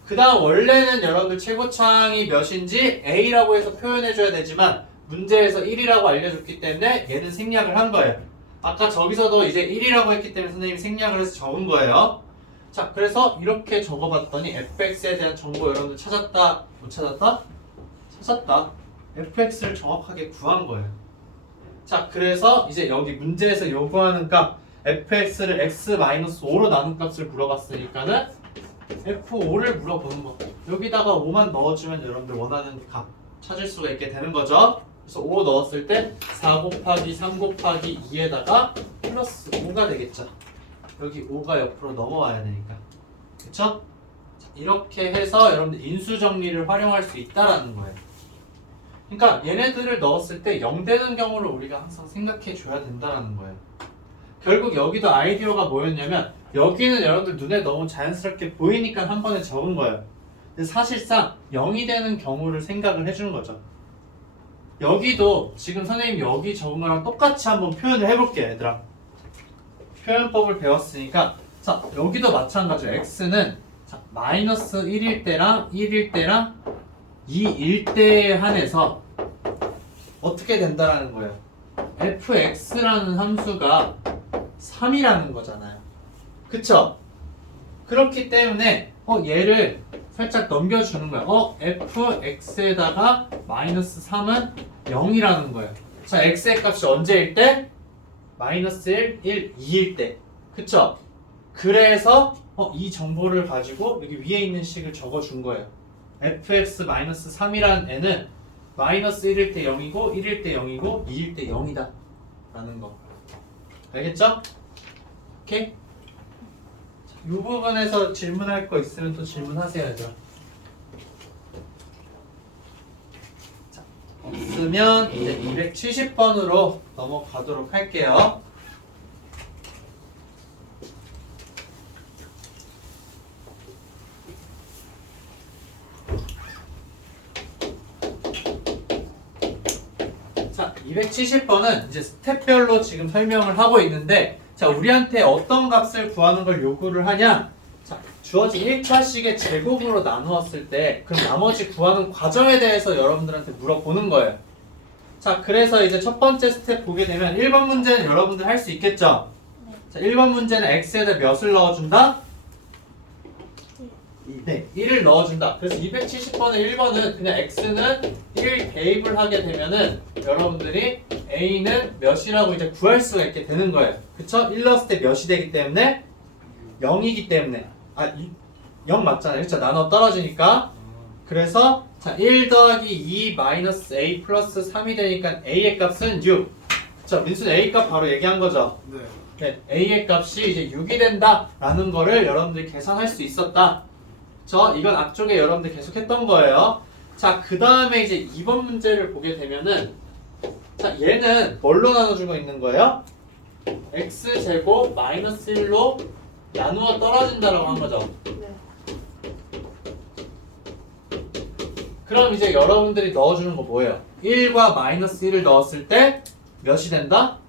그 다음 원래는 여러분들 최고차항이 몇인지 a라고 해서 표현해줘야 되지만 문제에서 1이라고 알려줬기 때문에 얘는 생략을 한 거예요. 아까 저기서도 이제 1이라고 했기 때문에 선생님이 생략을 해서 적은 거예요. 자, 그래서 이렇게 적어봤더니 fx에 대한 정보 여러분들 찾았다? 못 찾았다? 찾았다. fx를 정확하게 구한 거예요. 자, 그래서 이제 여기 문제에서 요구하는 값 fx를 x-5로 나눈 값을 물어봤으니까는 f5를 물어보는 거. 여기다가 5만 넣어주면 여러분들 원하는 값 찾을 수가 있게 되는 거죠. 그래서 5 넣었을 때 4 곱하기 3 곱하기 2에다가 플러스 5가 되겠죠. 여기 5가 옆으로 넘어와야 되니까. 그쵸? 자, 이렇게 해서 여러분들 인수정리를 활용할 수 있다라는 거예요. 그러니까 얘네들을 넣었을 때 0 되는 경우를 우리가 항상 생각해 줘야 된다는 거예요. 결국 여기도 아이디어가 뭐였냐면 여기는 여러분들 눈에 너무 자연스럽게 보이니까 한 번에 적은 거예요. 근데 사실상 0이 되는 경우를 생각을 해주는 거죠. 여기도 지금 선생님 여기 적은 거랑 똑같이 한번 표현을 해볼게요, 얘들아. 표현법을 배웠으니까 자 여기도 마찬가지로 x는 자, 마이너스 1일 때랑 1일 때랑 2일 때에 한해서 어떻게 된다라는 거예요. fx라는 함수가 3이라는 거잖아요. 그쵸? 그렇기 때문에 얘를 살짝 넘겨주는 거야. fx에다가 마이너스 3은 0이라는 거예요. 자, x의 값이 언제일 때? 마이너스 1, 2일 때. 그쵸? 그래서 이 정보를 가지고 여기 위에 있는 식을 적어준 거예요. fx 마이너스 3이라는 애는 마이너스 1일 때 0이고 1일 때 0이고 2일 때 0이다 라는 거. 알겠죠? 오케이? 이 부분에서 질문할 거 있으면 또 질문하세요, 얘들아. 자, 없으면 이제 270번으로 넘어가도록 할게요. 자, 270번은 이제 스텝별로 지금 설명을 하고 있는데 자, 우리한테 어떤 값을 구하는 걸 요구를 하냐? 자, 주어진 1차식의 제곱으로 나누었을 때 그럼 나머지 구하는 과정에 대해서 여러분들한테 물어보는 거예요. 자, 그래서 이제 첫 번째 스텝 보게 되면 1번 문제는 여러분들 할 수 있겠죠? 자, 1번 문제는 x에다 몇을 넣어준다? 네, 1을 넣어준다. 그래서 270번의 1번은 그냥 x는 1 대입을 하게 되면은 여러분들이 a는 몇이라고 이제 구할 수가 있게 되는 거예요. 그쵸? 1 넣었을 때 몇이 되기 때문에 0이기 때문에 0 맞잖아요. 그쵸? 나눠 떨어지니까. 그래서 자, 1 더하기 2 마이너스 a 플러스 3이 되니까 a의 값은 6. 그쵸? 민수는 a 값 바로 얘기한 거죠? 네, a의 값이 이제 6이 된다 라는 거를 여러분들이 계산할 수 있었다. 이건 앞쪽에 여러분들 계속 했던 거예요. 자, 그 다음에 이제 2번 문제를 보게 되면은 자, 얘는 뭘로 나눠주고 있는 거예요? x제곱 마이너스 1로 나누어 떨어진다라고 한 거죠. 그럼 이제 여러분들이 넣어주는 거 뭐예요? 1과 마이너스 1을 넣었을 때 몇이 된다?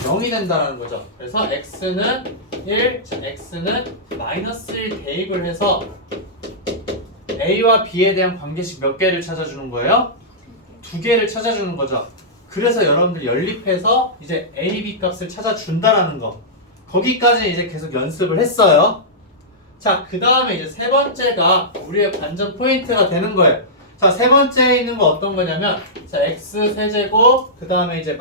0이 된다라는 거죠. 그래서 x는 1, 자, x는 마이너스 1 대입을 해서 a와 b에 대한 관계식 몇 개를 찾아주는 거예요? 2개를 찾아주는 거죠. 그래서 여러분들 연립해서 이제 a, b 값을 찾아준다라는 거. 거기까지 이제 계속 연습을 했어요. 자, 그 다음에 이제 세 번째가 우리의 관전 포인트가 되는 거예요. 자, 세 번째에 있는 거 어떤 거냐면 자, x 세제곱 그 다음에 이제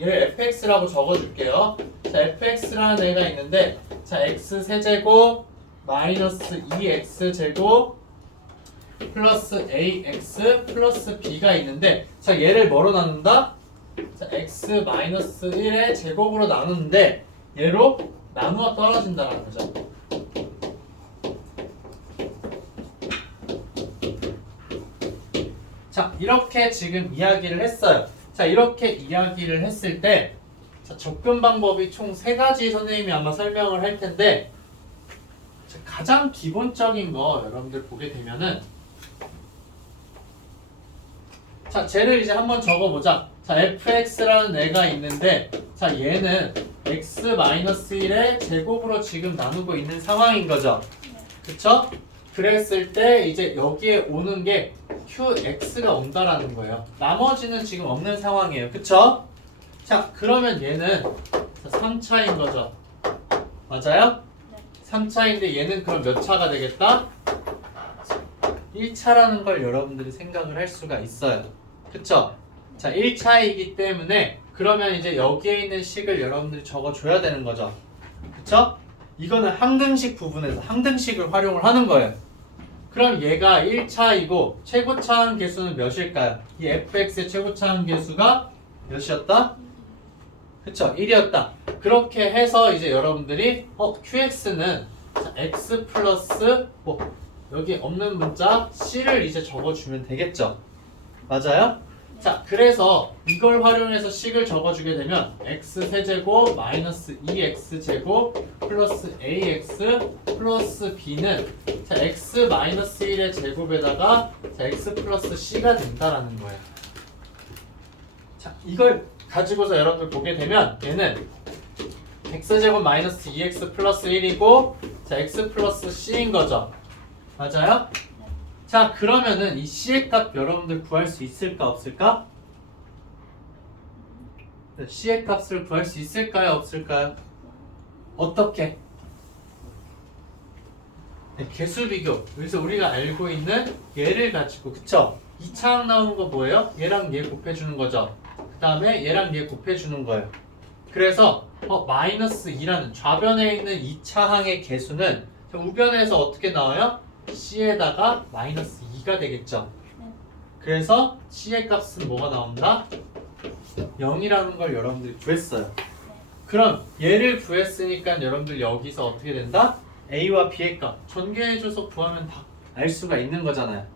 얘를 fx라고 적어줄게요. 자, fx라는 애가 있는데 자, x 세제곱 마이너스 2x 제곱 플러스 ax 플러스 b가 있는데 자, 얘를 뭐로 나눈다? 자, x 마이너스 1의 제곱으로 나누는데 얘로 나누어 떨어진다는 거죠. 자, 이렇게 지금 이야기를 했어요. 자, 이렇게 이야기를 했을 때 자, 접근 방법이 총 3가지 선생님이 아마 설명을 할 텐데 자, 가장 기본적인 거 여러분들 보게 되면은 자, 쟤를 이제 한번 적어보자. 자, fx라는 애가 있는데 자, 얘는 x-1의 제곱으로 지금 나누고 있는 상황인 거죠. 그쵸? 그랬을 때 이제 여기에 오는 게 qx가 온다라는 거예요. 나머지는 지금 없는 상황이에요. 그쵸? 자, 그러면 얘는 3차인 거죠. 맞아요? 3차인데 얘는 그럼 몇 차가 되겠다? 1차라는 걸 여러분들이 생각을 할 수가 있어요. 그쵸? 자, 1차이기 때문에 그러면 이제 여기에 있는 식을 여러분들이 적어줘야 되는 거죠. 그쵸? 이거는 항등식 부분에서 항등식을 활용을 하는 거예요. 그럼 얘가 1차이고 최고차항 계수는 몇일까요? 이 fx의 최고차항 계수가 몇이었다? 그쵸? 1이었다. 그렇게 해서 이제 여러분들이 qx는 x 플러스 여기 없는 문자 c를 이제 적어주면 되겠죠. 맞아요? 자, 그래서 이걸 활용해서 식을 적어주게 되면 x세제곱 마이너스 2x제곱 플러스 ax 플러스 b는 자, x 마이너스 1의 제곱에다가 자, x 플러스 c가 된다라는 거예요. 자, 이걸 가지고서 여러분들 보게 되면 얘는 x제곱 마이너스 2x 플러스 1이고 자, x 플러스 c인 거죠. 맞아요? 자, 그러면은 이 c의 값 여러분들 구할 수 있을까 없을까? c의 값을 구할 수 있을까요 없을까요? 어떻게? 네, 개수 비교. 여기서 우리가 알고 있는 얘를 가지고 그쵸? 2차항 나오는 거 뭐예요? 얘랑 얘 곱해주는 거죠. 그 다음에 얘랑 얘 곱해주는 거예요. 그래서 마이너스 2라는 좌변에 있는 2차항의 개수는 우변에서 어떻게 나와요? c에다가 마이너스 2가 되겠죠. 그래서 c의 값은 뭐가 나온다? 0이라는 걸 여러분들이 구했어요. 그럼 얘를 구했으니까 여러분들 여기서 어떻게 된다? a와 b의 값 전개해줘서 구하면 다 알 수가 있는 거잖아요.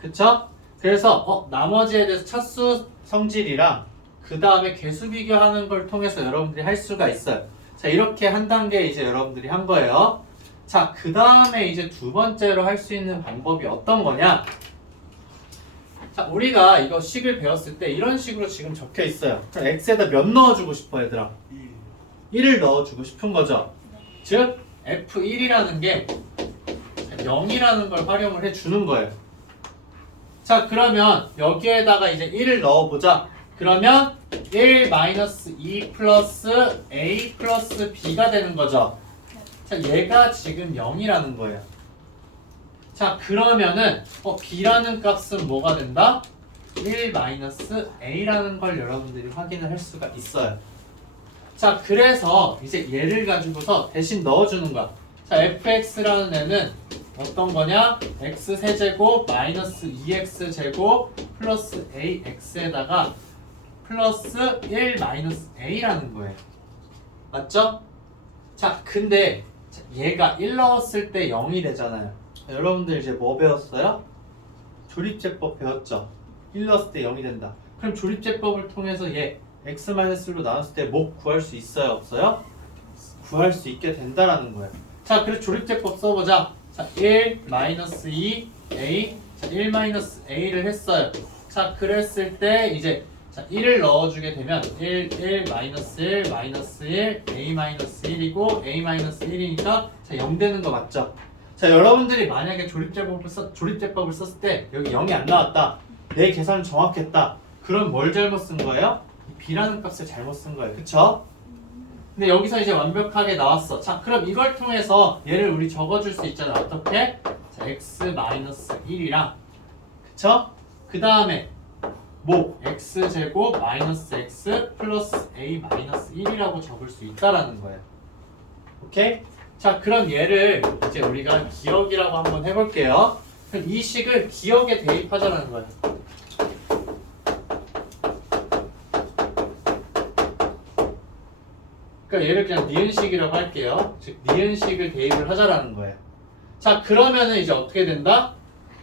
그쵸? 그래서 나머지에 대해서 차수 성질이랑 그 다음에 개수 비교하는 걸 통해서 여러분들이 할 수가 있어요. 자, 이렇게 한 단계 이제 여러분들이 한 거예요. 자, 그 다음에 이제 두 번째로 할 수 있는 방법이 어떤 거냐? 자, 우리가 이거 식을 배웠을 때 이런 식으로 지금 적혀 있어요. 그럼 x에다 몇 넣어주고 싶어 얘들아? 1을 넣어주고 싶은 거죠. 즉 f1이라는 게 0이라는 걸 활용을 해주는 거예요. 자, 그러면 여기에다가 이제 1을 넣어보자. 그러면 1-2 플러스 a 플러스 b가 되는 거죠. 자, 얘가 지금 0이라는 거예요. 자, 그러면은 b라는 값은 뭐가 된다? 1-a라는 걸 여러분들이 확인을 할 수가 있어요. 자, 그래서 이제 얘를 가지고서 대신 넣어주는 거야. 자, fx라는 애는 어떤 거냐? x세제곱 마이너스 2x제곱 플러스 ax에다가 플러스 1-a라는 거예요. 맞죠? 자, 근데 얘가 1 넣었을 때 0이 되잖아요. 여러분들 이제 뭐 배웠어요? 조립제법 배웠죠? 1 넣었을 때 0이 된다. 그럼 조립제법을 통해서 얘 x-1로 나눴을 때 뭐 구할 수 있어요? 없어요? 구할 수 있게 된다라는 거예요. 자, 그래서 조립제법 써보자. 자, 1-2a 자, 1-a를 했어요. 자, 그랬을 때 이제 자, 1을 넣어주게 되면 1, 1, 마이너스 1, 마이너스 1, a 마이너스 1이고 a 마이너스 1이니까 자, 0 되는 거 맞죠? 자, 여러분들이 만약에 조립제법을 썼을 때 여기 0이 안 나왔다. 내 계산은 정확했다. 그럼 뭘 잘못 쓴 거예요? b라는 값을 잘못 쓴 거예요. 그쵸? 근데 여기서 이제 완벽하게 나왔어. 자, 그럼 이걸 통해서 얘를 우리 적어줄 수 있잖아. 어떻게? 자, x-1이랑 그쵸? 그 다음에 뭐 x제곱 마이너스 x 플러스 a 마이너스 1이라고 적을 수 있다라는 거예요. 오케이? 자, 그럼 얘를 이제 우리가 기억이라고 한번 해볼게요. 그럼 이 식을 기억에 대입하자라는 거예요. 그러니까 얘를 그냥 니은식이라고 할게요. 즉 니은식을 대입을 하자라는 거예요. 자, 그러면은 이제 어떻게 된다?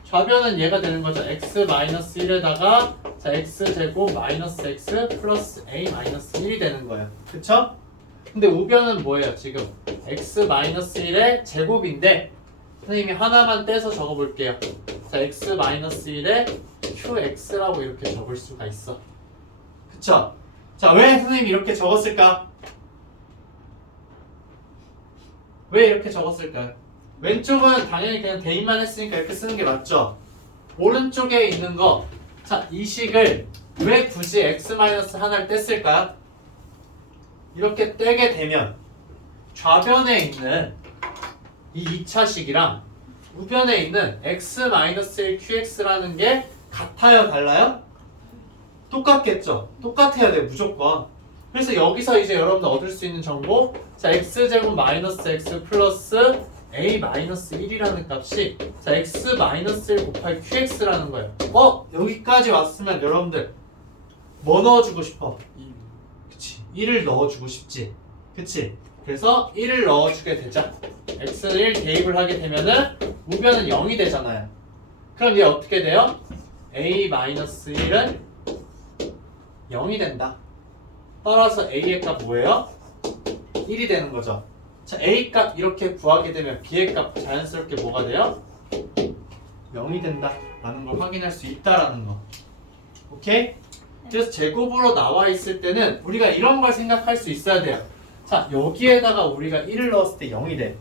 좌변은 얘가 되는 거죠. x-1에다가 자, x제곱 마이너스 x 플러스 a 마이너스 1이 되는 거예요. 그쵸? 근데 우변은 뭐예요? 지금 x-1의 제곱인데 선생님이 하나만 떼서 적어볼게요. 자, x-1의 qx라고 이렇게 적을 수가 있어. 그쵸? 자, 왜 선생님이 이렇게 적었을까? 왜 이렇게 적었을까요? 왼쪽은 당연히 그냥 대입만 했으니까 이렇게 쓰는 게 맞죠? 오른쪽에 있는 거, 자, 이 식을 왜 굳이 x-1을 뗐을까요? 이렇게 떼게 되면 좌변에 있는 이 2차식이랑 우변에 있는 x-1 qx라는 게 같아요? 달라요? 똑같겠죠? 똑같아야 돼요, 무조건. 그래서 여기서 이제 여러분들 얻을 수 있는 정보, 자, x제곱 마이너스 x 플러스 a 마이너스 1이라는 값이 자, x 마이너스 1 곱하기 qx라는 거예요. 여기까지 왔으면 여러분들 뭐 넣어주고 싶어? 그치, 1을 넣어주고 싶지. 그치? 그래서 1을 넣어주게 되자. x를 1 대입을 하게 되면은 우변은 0이 되잖아요. 그럼 얘 어떻게 돼요? a 마이너스 1은 0이 된다. 따라서 A의 값 뭐예요? 1이 되는 거죠. 자, A 값 이렇게 구하게 되면 B의 값 자연스럽게 뭐가 돼요? 0이 된다 라는 걸 확인할 수 있다라는 거. 오케이? 그래서 제곱으로 나와 있을 때는 우리가 이런 걸 생각할 수 있어야 돼요. 자, 여기에다가 우리가 1을 넣었을 때 0이 돼.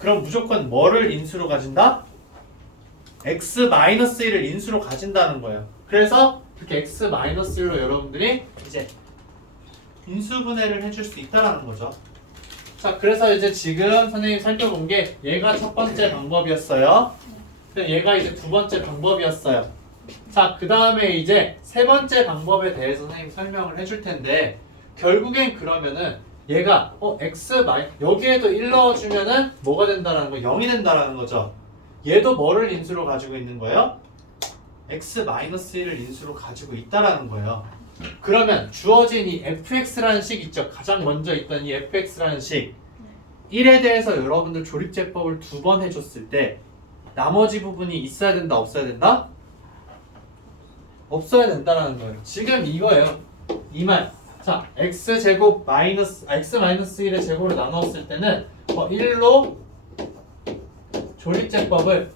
그럼 무조건 뭐를 인수로 가진다? x-1을 인수로 가진다는 거예요. 그래서 이렇게 x-1로 여러분들이 이제 인수분해를 해줄 수 있다라는 거죠. 자, 그래서 이제 지금 선생님이 살펴본 게 얘가 첫 번째 방법이었어요. 얘가 이제 두 번째 방법이었어요. 자, 그 다음에 이제 세 번째 방법에 대해서 선생님이 설명을 해줄 텐데 결국엔 그러면은 얘가 여기에도 1 넣어주면은 뭐가 된다라는 거 0이 된다라는 거죠. 얘도 뭐를 인수로 가지고 있는 거예요? x-1을 인수로 가지고 있다라는 거예요. 그러면 주어진 이 fx라는 식 있죠. 가장 먼저 있던 이 fx라는 식 1에 대해서 여러분들 조립제법을 두 번 해줬을 때 나머지 부분이 있어야 된다 없어야 된다? 없어야 된다라는 거예요. 지금 이거예요. 이 말. 자, x제곱 x-1의 제곱으로 나눴을 때는 1로 조립제법을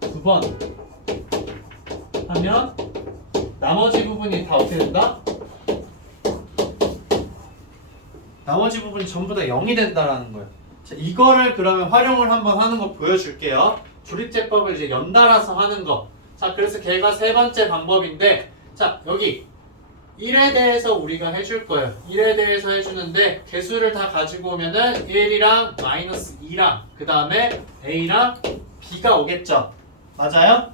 두 번 하면 나머지 부분이 다 어떻게 된다? 나머지 부분이 전부 다 0이 된다라는 거예요. 자, 이거를 그러면 활용을 한번 하는 거 보여줄게요. 조립제법을 이제 연달아서 하는 거. 자, 그래서 걔가 세 번째 방법인데, 자, 여기 1에 대해서 우리가 해줄 거예요. 1에 대해서 해주는데 개수를 다 가지고 오면은 1이랑 마이너스 2랑 그 다음에 A랑 B가 오겠죠. 맞아요?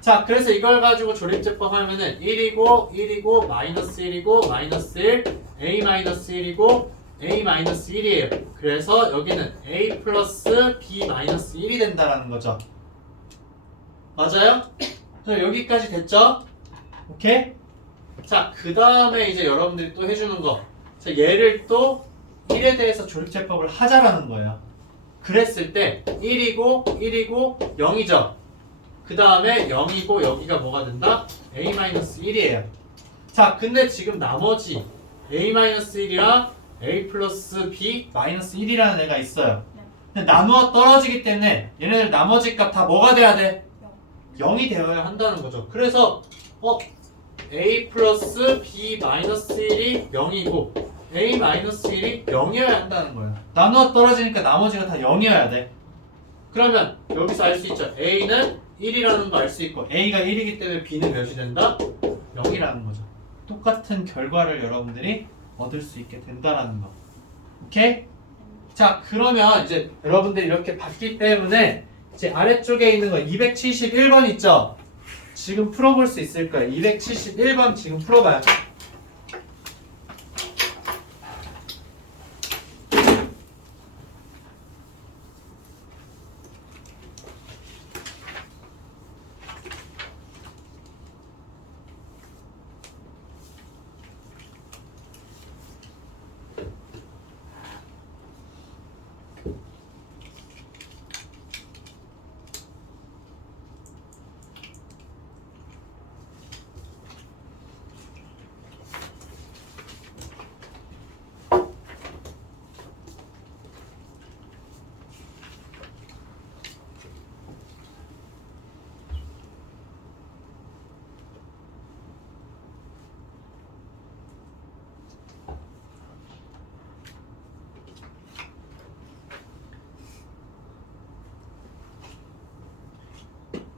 자, 그래서 이걸 가지고 조립제법 하면은 1이고 마이너스 1이고 마이너스 1 A 마이너스 1이고 A 마이너스 1이에요. 그래서 여기는 A 플러스 B 마이너스 1이 된다라는 거죠. 맞아요? 자, 여기까지 됐죠? 오케이? 자, 그 다음에 이제 여러분들이 또 해주는 거. 자, 얘를 또 1에 대해서 조립제법을 하자라는 거예요. 그랬을 때 1이고 0이죠. 그 다음에 0이고 여기가 뭐가 된다? A-1이에요. 자, 근데 지금 나머지 A-1이랑 A 플러스 B 마이너스 1이라는 애가 있어요. 근데 나누어 떨어지기 때문에 얘네들 나머지 값 다 뭐가 돼야 돼? 0이 되어야 한다는 거죠. 그래서 A 플러스 B 마이너스 1이 0이고 A 마이너스 1이 0이어야 한다는 거예요. 나누어 떨어지니까 나머지가 다 0이어야 돼. 그러면 여기서 알 수 있죠. A는 1이라는 거 알 수 있고 A가 1이기 때문에 B는 몇이 된다? 0이라는 거죠. 똑같은 결과를 여러분들이 얻을 수 있게 된다라는 거. 오케이? 자, 그러면 이제 여러분들이 이렇게 봤기 때문에 이제 아래쪽에 있는 거 271번 있죠? 지금 풀어볼 수 있을 거예요. 271번 지금 풀어봐요.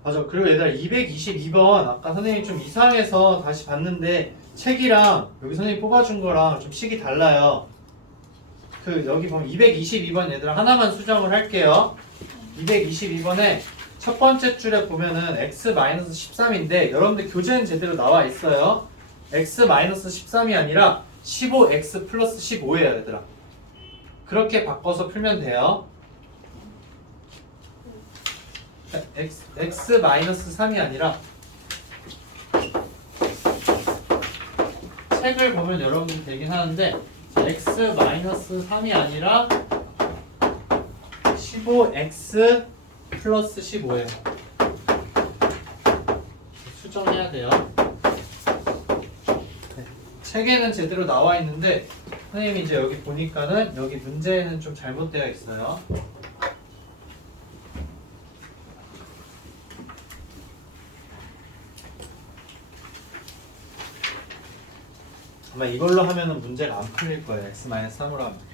맞아. 그리고 얘들아 222번 아까 선생님이 좀 이상해서 다시 봤는데 책이랑 여기 선생님이 뽑아준 거랑 좀 식이 달라요. 그 여기 보면 222번 얘들아 하나만 수정을 할게요. 222번에 첫 번째 줄에 보면은 x-13인데 여러분들 교재는 제대로 나와 있어요. x-13이 아니라 15x 플러스 15예요 얘들아. 그렇게 바꿔서 풀면 돼요. x-3이 아니라 책을 보면 여러분들 되긴 하는데 x-3이 아니라 15x 플러스 15예요. 설정해야 돼요. 네. 책에는 제대로 나와 있는데 선생님이 이제 여기 보니까는 여기 문제에는 좀 잘못되어 있어요. 아마 이걸로 하면은 문제가 안 풀릴 거예요. x-3으로 하면.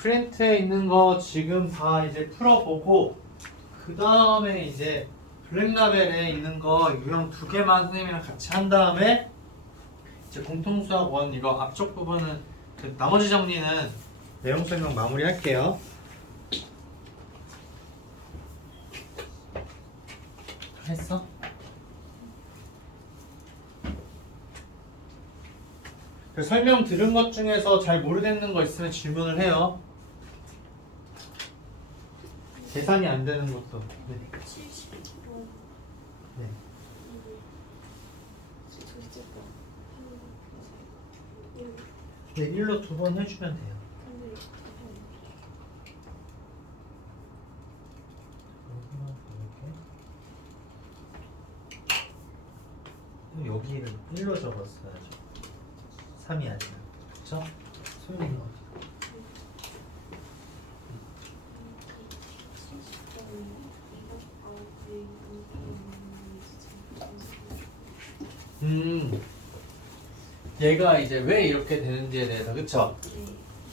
프린트에 있는 거 지금 다 이제 풀어보고 그 다음에 이제 블랙라벨에 있는 거 유형 2개만 선생님이랑 같이 한 다음에 이제 공통수학 1 이거 앞쪽 부분은 그 나머지 정리는 내용 설명 마무리 할게요. 했어? 그 설명 들은 것 중에서 잘 모르겠는 거 있으면 질문을 해요. 계산이 안 되는 것도. 네. 70번. 네. 둘째 거. 네, 1로 2번 해주면 돼요. 여기를 1로 적었어야죠. 3이 아니라. 그쵸? 소윤이 어디? 얘가 이제 왜 이렇게 되는지에 대해서 그쵸?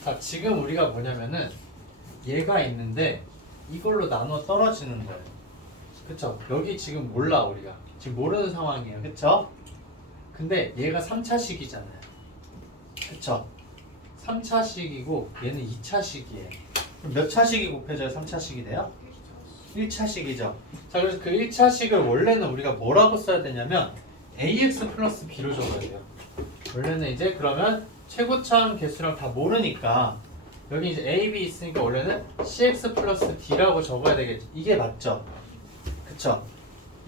자, 지금 우리가 뭐냐면은 얘가 있는데 이걸로 나눠 떨어지는 거예요. 그쵸? 여기 지금 몰라 우리가 지금 모르는 상황이에요. 그쵸? 근데 얘가 3차식이잖아요. 그쵸? 3차식이고 얘는 2차식이에요. 그럼 몇 차식이 곱해져야 3차식이 돼요? 1차식이죠. 자, 그래서 그 1차식을 원래는 우리가 뭐라고 써야 되냐면 ax 플러스 b로 적어야 돼요. 원래는 이제 그러면 최고차항 개수랑 다 모르니까 여기 이제 a, b 있으니까 원래는 cx 플러스 d라고 적어야 되겠죠. 이게 맞죠? 그쵸?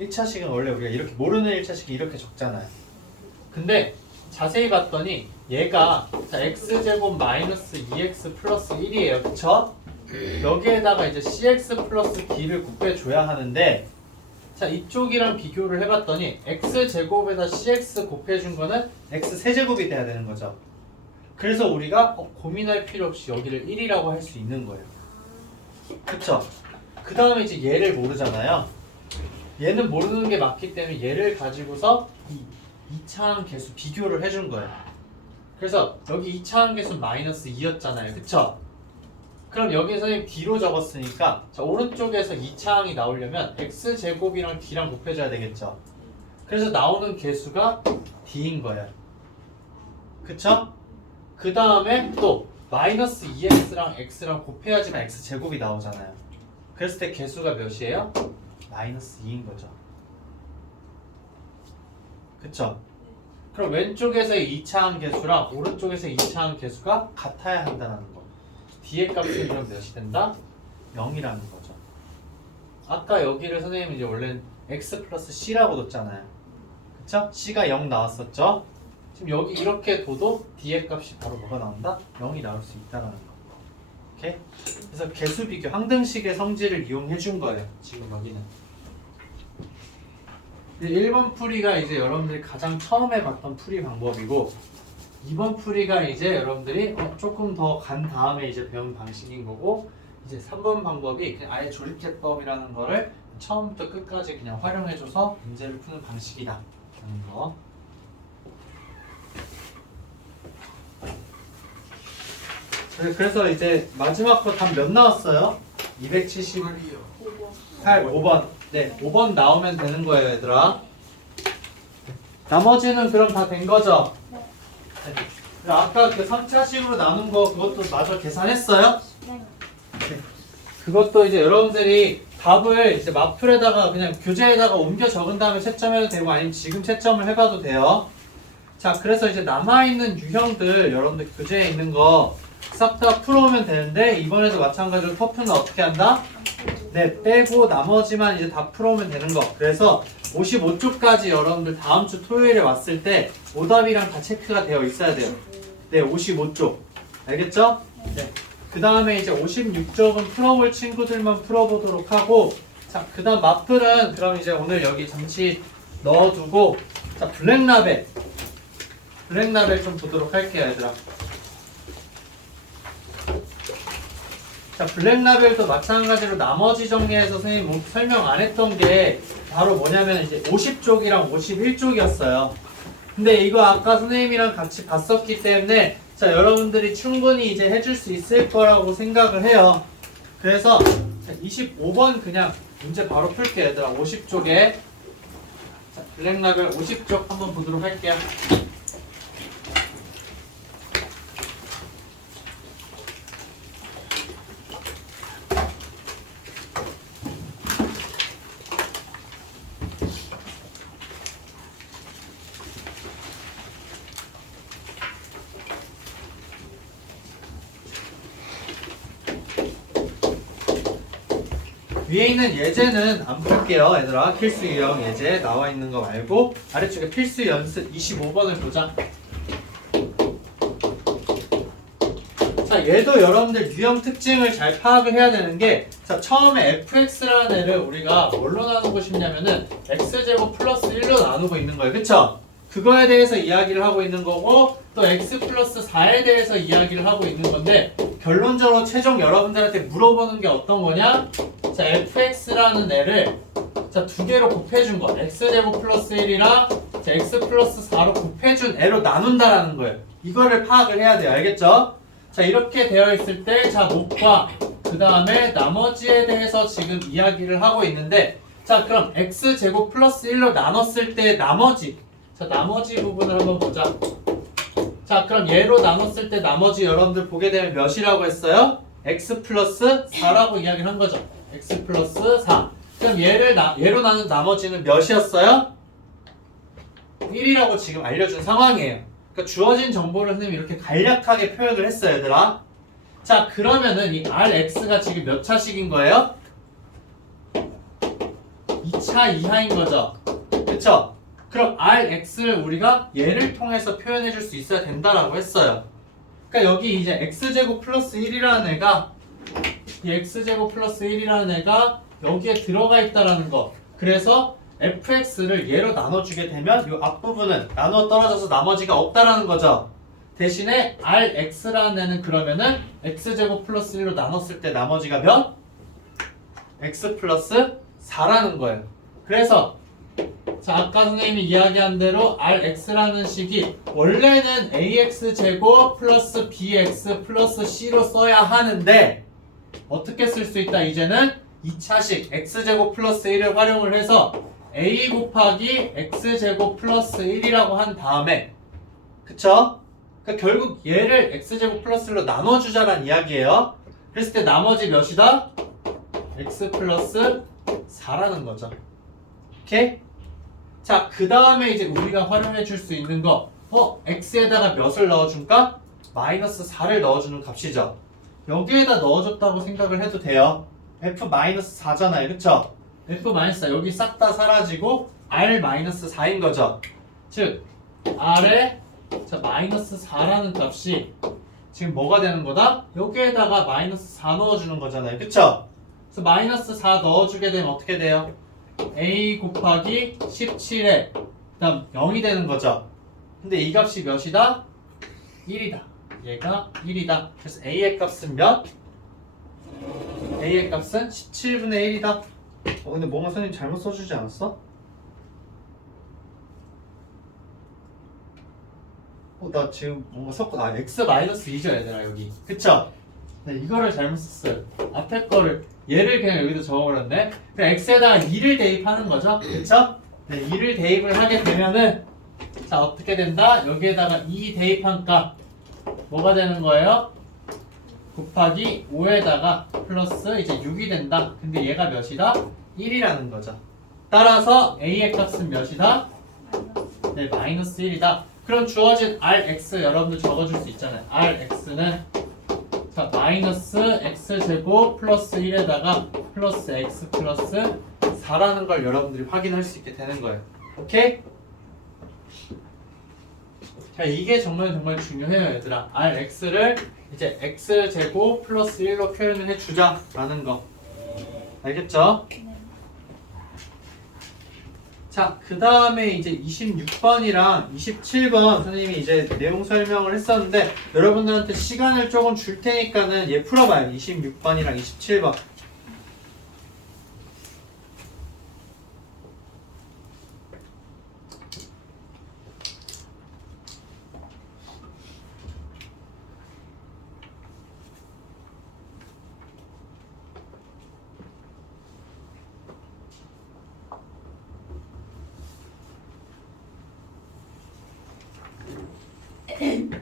1차식은 원래 우리가 이렇게 모르는 1차식이 이렇게 적잖아요. 근데 자세히 봤더니 얘가 자, x제곱 마이너스 2x 플러스 1이에요. 그쵸? 여기에다가 이제 cx 플러스 d를 곱해줘야 하는데 자, 이쪽이랑 비교를 해봤더니 x제곱에다 cx 곱해준 거는 x세제곱이 돼야 되는 거죠. 그래서 우리가 고민할 필요 없이 여기를 1이라고 할 수 있는 거예요. 그쵸? 그 다음에 이제 얘를 모르잖아요. 얘는 모르는 게 맞기 때문에 얘를 가지고서 이 2차항 계수 비교를 해준 거예요. 그래서 여기 2차항 계수 마이너스 2였잖아요. 그쵸? 그럼 여기서 d로 적었으니까 자, 오른쪽에서 2차항이 나오려면 x제곱이랑 d랑 곱해줘야 되겠죠. 그래서 나오는 개수가 d인 거예요. 그쵸? 그 다음에 또 마이너스 2x랑 x랑 곱해야지만 x제곱이 나오잖아요. 그랬을 때 개수가 몇이에요? 마이너스 2인 거죠. 그쵸? 그럼 왼쪽에서의 2차항 개수랑 오른쪽에서의 2차항 개수가 같아야 한다는 거. d의 값은 그럼 몇이 된다? 0이라는 거죠. 아까 여기를 선생님이 이제 원래는 x 플러스 c라고 뒀잖아요. 그쵸? c가 0 나왔었죠? 지금 여기 이렇게 둬도 d의 값이 바로 뭐가 나온다? 0이 나올 수 있다는 거. 오케이? 그래서 개수 비교, 항등식의 성질을 이용해 준 거예요. 지금 여기는. 1번 풀이가 이제 여러분들이 가장 처음에 봤던 풀이 방법이고 2번 풀이가 이제 여러분들이 조금 더 간 다음에 이제 배운 방식인 거고 이제 3번 방법이 그냥 아예 조립제법이라는 거를 처음부터 끝까지 그냥 활용해줘서 문제를 푸는 방식이다 라는 거. 그래서 이제 마지막 거 답 몇 나왔어요? 278, 5번. 네, 5번 나오면 되는 거예요, 얘들아. 나머지는 그럼 다 된 거죠? 네. 네. 아까 그 3차식으로 나눈 거 그것도 마저 계산했어요? 네. 그것도 이제 여러분들이 답을 이제 마플에다가 그냥 교재에다가 옮겨 적은 다음에 채점해도 되고 아니면 지금 채점을 해봐도 돼요. 자, 그래서 이제 남아있는 유형들 여러분들 교재에 있는 거 싹 다 풀어오면 되는데 이번에도 마찬가지로 터프는 어떻게 한다? 네, 빼고 나머지만 이제 다 풀어오면 되는 거. 그래서 55쪽까지 여러분들 다음 주 토요일에 왔을 때 오답이랑 다 체크가 되어 있어야 돼요. 네, 55쪽. 알겠죠? 네. 그 다음에 이제 56쪽은 풀어볼 친구들만 풀어보도록 하고, 자, 그 다음 마플은 그럼 이제 오늘 여기 잠시 넣어두고, 자, 블랙라벨 좀 보도록 할게요, 얘들아. 자, 블랙라벨도 마찬가지로 나머지 정리해서 선생님 설명 안 했던 게 바로 뭐냐면 이제 50쪽이랑 51쪽이었어요. 근데 이거 아까 선생님이랑 같이 봤었기 때문에 자, 여러분들이 충분히 이제 해줄 수 있을 거라고 생각을 해요. 그래서 25번 그냥 문제 바로 풀게요, 얘들아. 50쪽에 자, 블랙라벨 50쪽 한번 보도록 할게요. 위에 있는 예제는 안 풀게요, 얘들아. 필수 유형 예제 나와 있는 거 말고 아래쪽에 필수 연습 25번을 보자. 자, 얘도 여러분들 유형 특징을 잘 파악을 해야 되는 게, 자, 처음에 fx라는 애를 우리가 뭘로 나누고 싶냐면은 x제곱 플러스 1로 나누고 있는 거예요, 그쵸? 그거에 대해서 이야기를 하고 있는 거고, 또 x 플러스 4에 대해서 이야기를 하고 있는 건데, 결론적으로 최종 여러분들한테 물어보는 게 어떤 거냐? 자, fx라는 애를 자, 두 개로 곱해준 거, x제곱 플러스 1이랑 자, x 플러스 4로 곱해준 애로 나눈다라는 거예요. 이거를 파악을 해야 돼요, 알겠죠? 자, 이렇게 되어 있을 때, 자, 목과 그 다음에 나머지에 대해서 지금 이야기를 하고 있는데, 자, 그럼 x제곱 플러스 1로 나눴을 때 나머지, 자, 나머지 부분을 한번 보자. 자, 그럼 얘로 나눴을 때 나머지 여러분들 보게 되면 몇이라고 했어요? x 플러스 4라고 이야기를 한 거죠. x 플러스 4. 그럼 얘로 나눈 나머지는 몇이었어요? 1이라고 지금 알려준 상황이에요. 그러니까 주어진 정보를 선생님이 이렇게 간략하게 표현을 했어요, 얘들아. 자, 그러면은 이 rx가 지금 몇 차식인 거예요? 2차 이하인 거죠. 그쵸? 그럼 rx를 우리가 얘를 통해서 표현해 줄 수 있어야 된다라고 했어요. 그러니까 여기 이제 x제곱 플러스 1이라는 애가 이 x제곱 플러스 1이라는 애가 여기에 들어가 있다라는 거. 그래서 fx를 얘로 나눠주게 되면 이 앞부분은 나눠 떨어져서 나머지가 없다라는 거죠. 대신에 rx라는 애는 그러면은 x제곱 플러스 1로 나눴을 때 나머지가 몇? x 플러스 4라는 거예요. 그래서 자, 아까 선생님이 이야기한 대로 rx라는 식이 원래는 ax제곱 플러스 bx 플러스 c로 써야 하는데 어떻게 쓸 수 있다? 이제는 2차식 x제곱 플러스 1을 활용을 해서 a 곱하기 x제곱 플러스 1이라고 한 다음에, 그쵸? 그러니까 결국 얘를 x제곱 플러스 1로 나눠주자란 이야기예요. 그랬을 때 나머지 몇이다? x 플러스 4라는 거죠. 오케이? 자, 그 다음에 이제 우리가 활용해 줄 수 있는 거, x에다가 몇을 넣어줄까? 마이너스 4를 넣어주는 값이죠. 여기에다 넣어줬다고 생각을 해도 돼요. f-4잖아요, 그쵸? f-4 여기 싹 다 사라지고 r-4인 거죠. 즉 r에 자, 마이너스 4라는 값이 지금 뭐가 되는 거다? 여기에다가 마이너스 4 넣어주는 거잖아요, 그쵸? 그래서 마이너스 4 넣어주게 되면 어떻게 돼요? a 곱하기 17에 그 다음 0이 되는 거죠. 근데 이 값이 몇이다? 1이다. 얘가 1이다. 그래서 a의 값은 몇? a의 값은 17분의 1이다. 근데 뭔가 선생님 잘못 써주지 않았어? 나 지금 뭔가 x-2죠, 얘들아, 여기. 그쵸? 네, 이거를 잘못 썼어요. 앞에 거를 얘를 그냥 여기다 적어버렸네. 그럼 x에다가 2를 대입하는 거죠, 그쵸? 네, 2를 대입을 하게 되면은 자 어떻게 된다? 여기에다가 2 대입한 값 뭐가 되는 거예요? 곱하기 5에다가 플러스 이제 6이 된다. 근데 얘가 몇이다? 1이라는 거죠. 따라서 A의 값은 몇이다? 네, 마이너스 1이다. 그럼 주어진 Rx 여러분들 적어줄 수 있잖아요. Rx는 자 마이너스 x제곱 플러스 1에다가 플러스 x 플러스 4라는 걸 여러분들이 확인할 수 있게 되는 거예요. 오케이? 자 이게 정말 중요해요 얘들아. Rx를 이제 x제곱 플러스 1로 표현을 해주자 라는 거 알겠죠? 네. 자, 그 다음에 이제 26번이랑 27번 선생님이 이제 내용 설명을 했었는데 여러분들한테 시간을 조금 줄 테니까는 얘 풀어봐요. 26번이랑 27번. 선생님.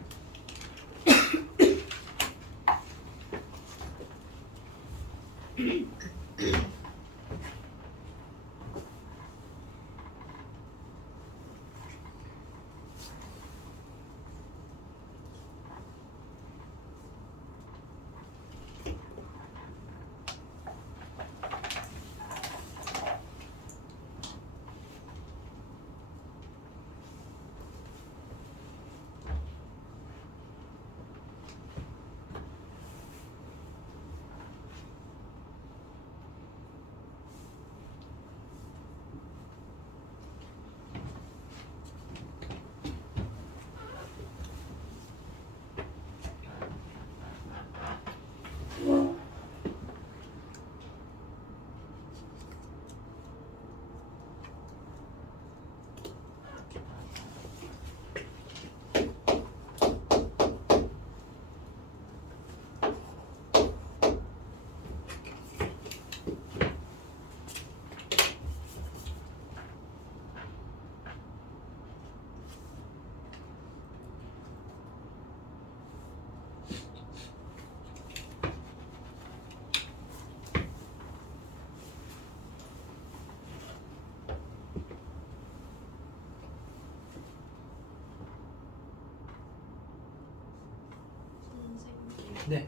네.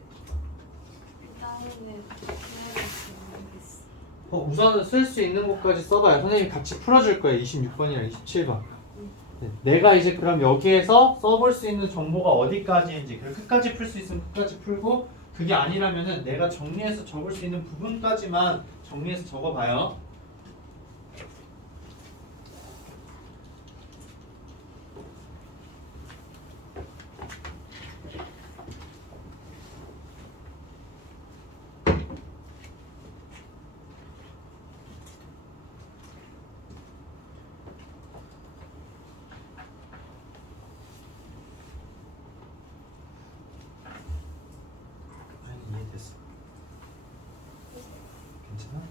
다음에 해야겠어. 모르겠어. 우선은 쓸 수 있는 곳까지 써봐요. 선생님이 같이 풀어줄 거예요. 26번이랑 27번. 네, 내가 이제 그럼 여기에서 써볼 수 있는 정보가 어디까지인지 그리고 끝까지 풀 수 있으면 끝까지 풀고 그게 아니라면은 내가 정리해서 적을 수 있는 부분까지만 정리해서 적어봐요. 이해됐어. 괜찮아?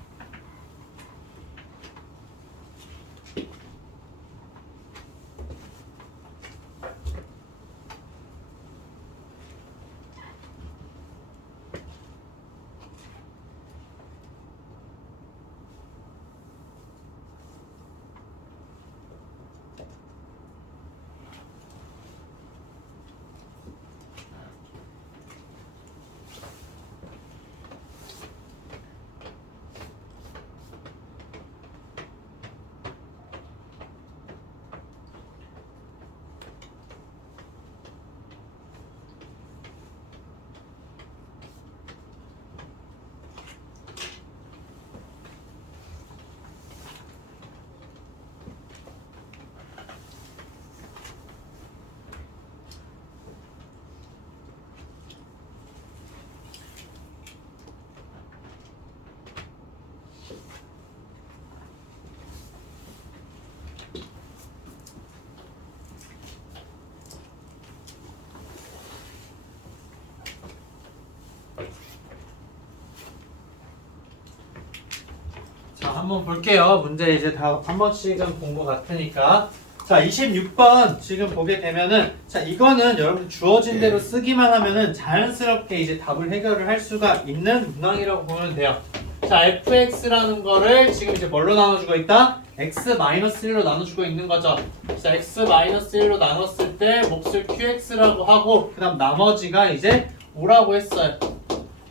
자, 한번 볼게요. 문제 이제 다 한 번씩은 본 것 같으니까. 자, 26번 지금 보게 되면은 자, 이거는 여러분 주어진 대로 쓰기만 하면은 자연스럽게 이제 답을 해결을 할 수가 있는 문항이라고 보면 돼요. 자, fx라는 거를 지금 이제 뭘로 나눠주고 있다? x-1로 나눠주고 있는 거죠. 자, x-1로 나눴을 때 몫을 qx라고 하고 그 다음 나머지가 이제 5라고 했어요.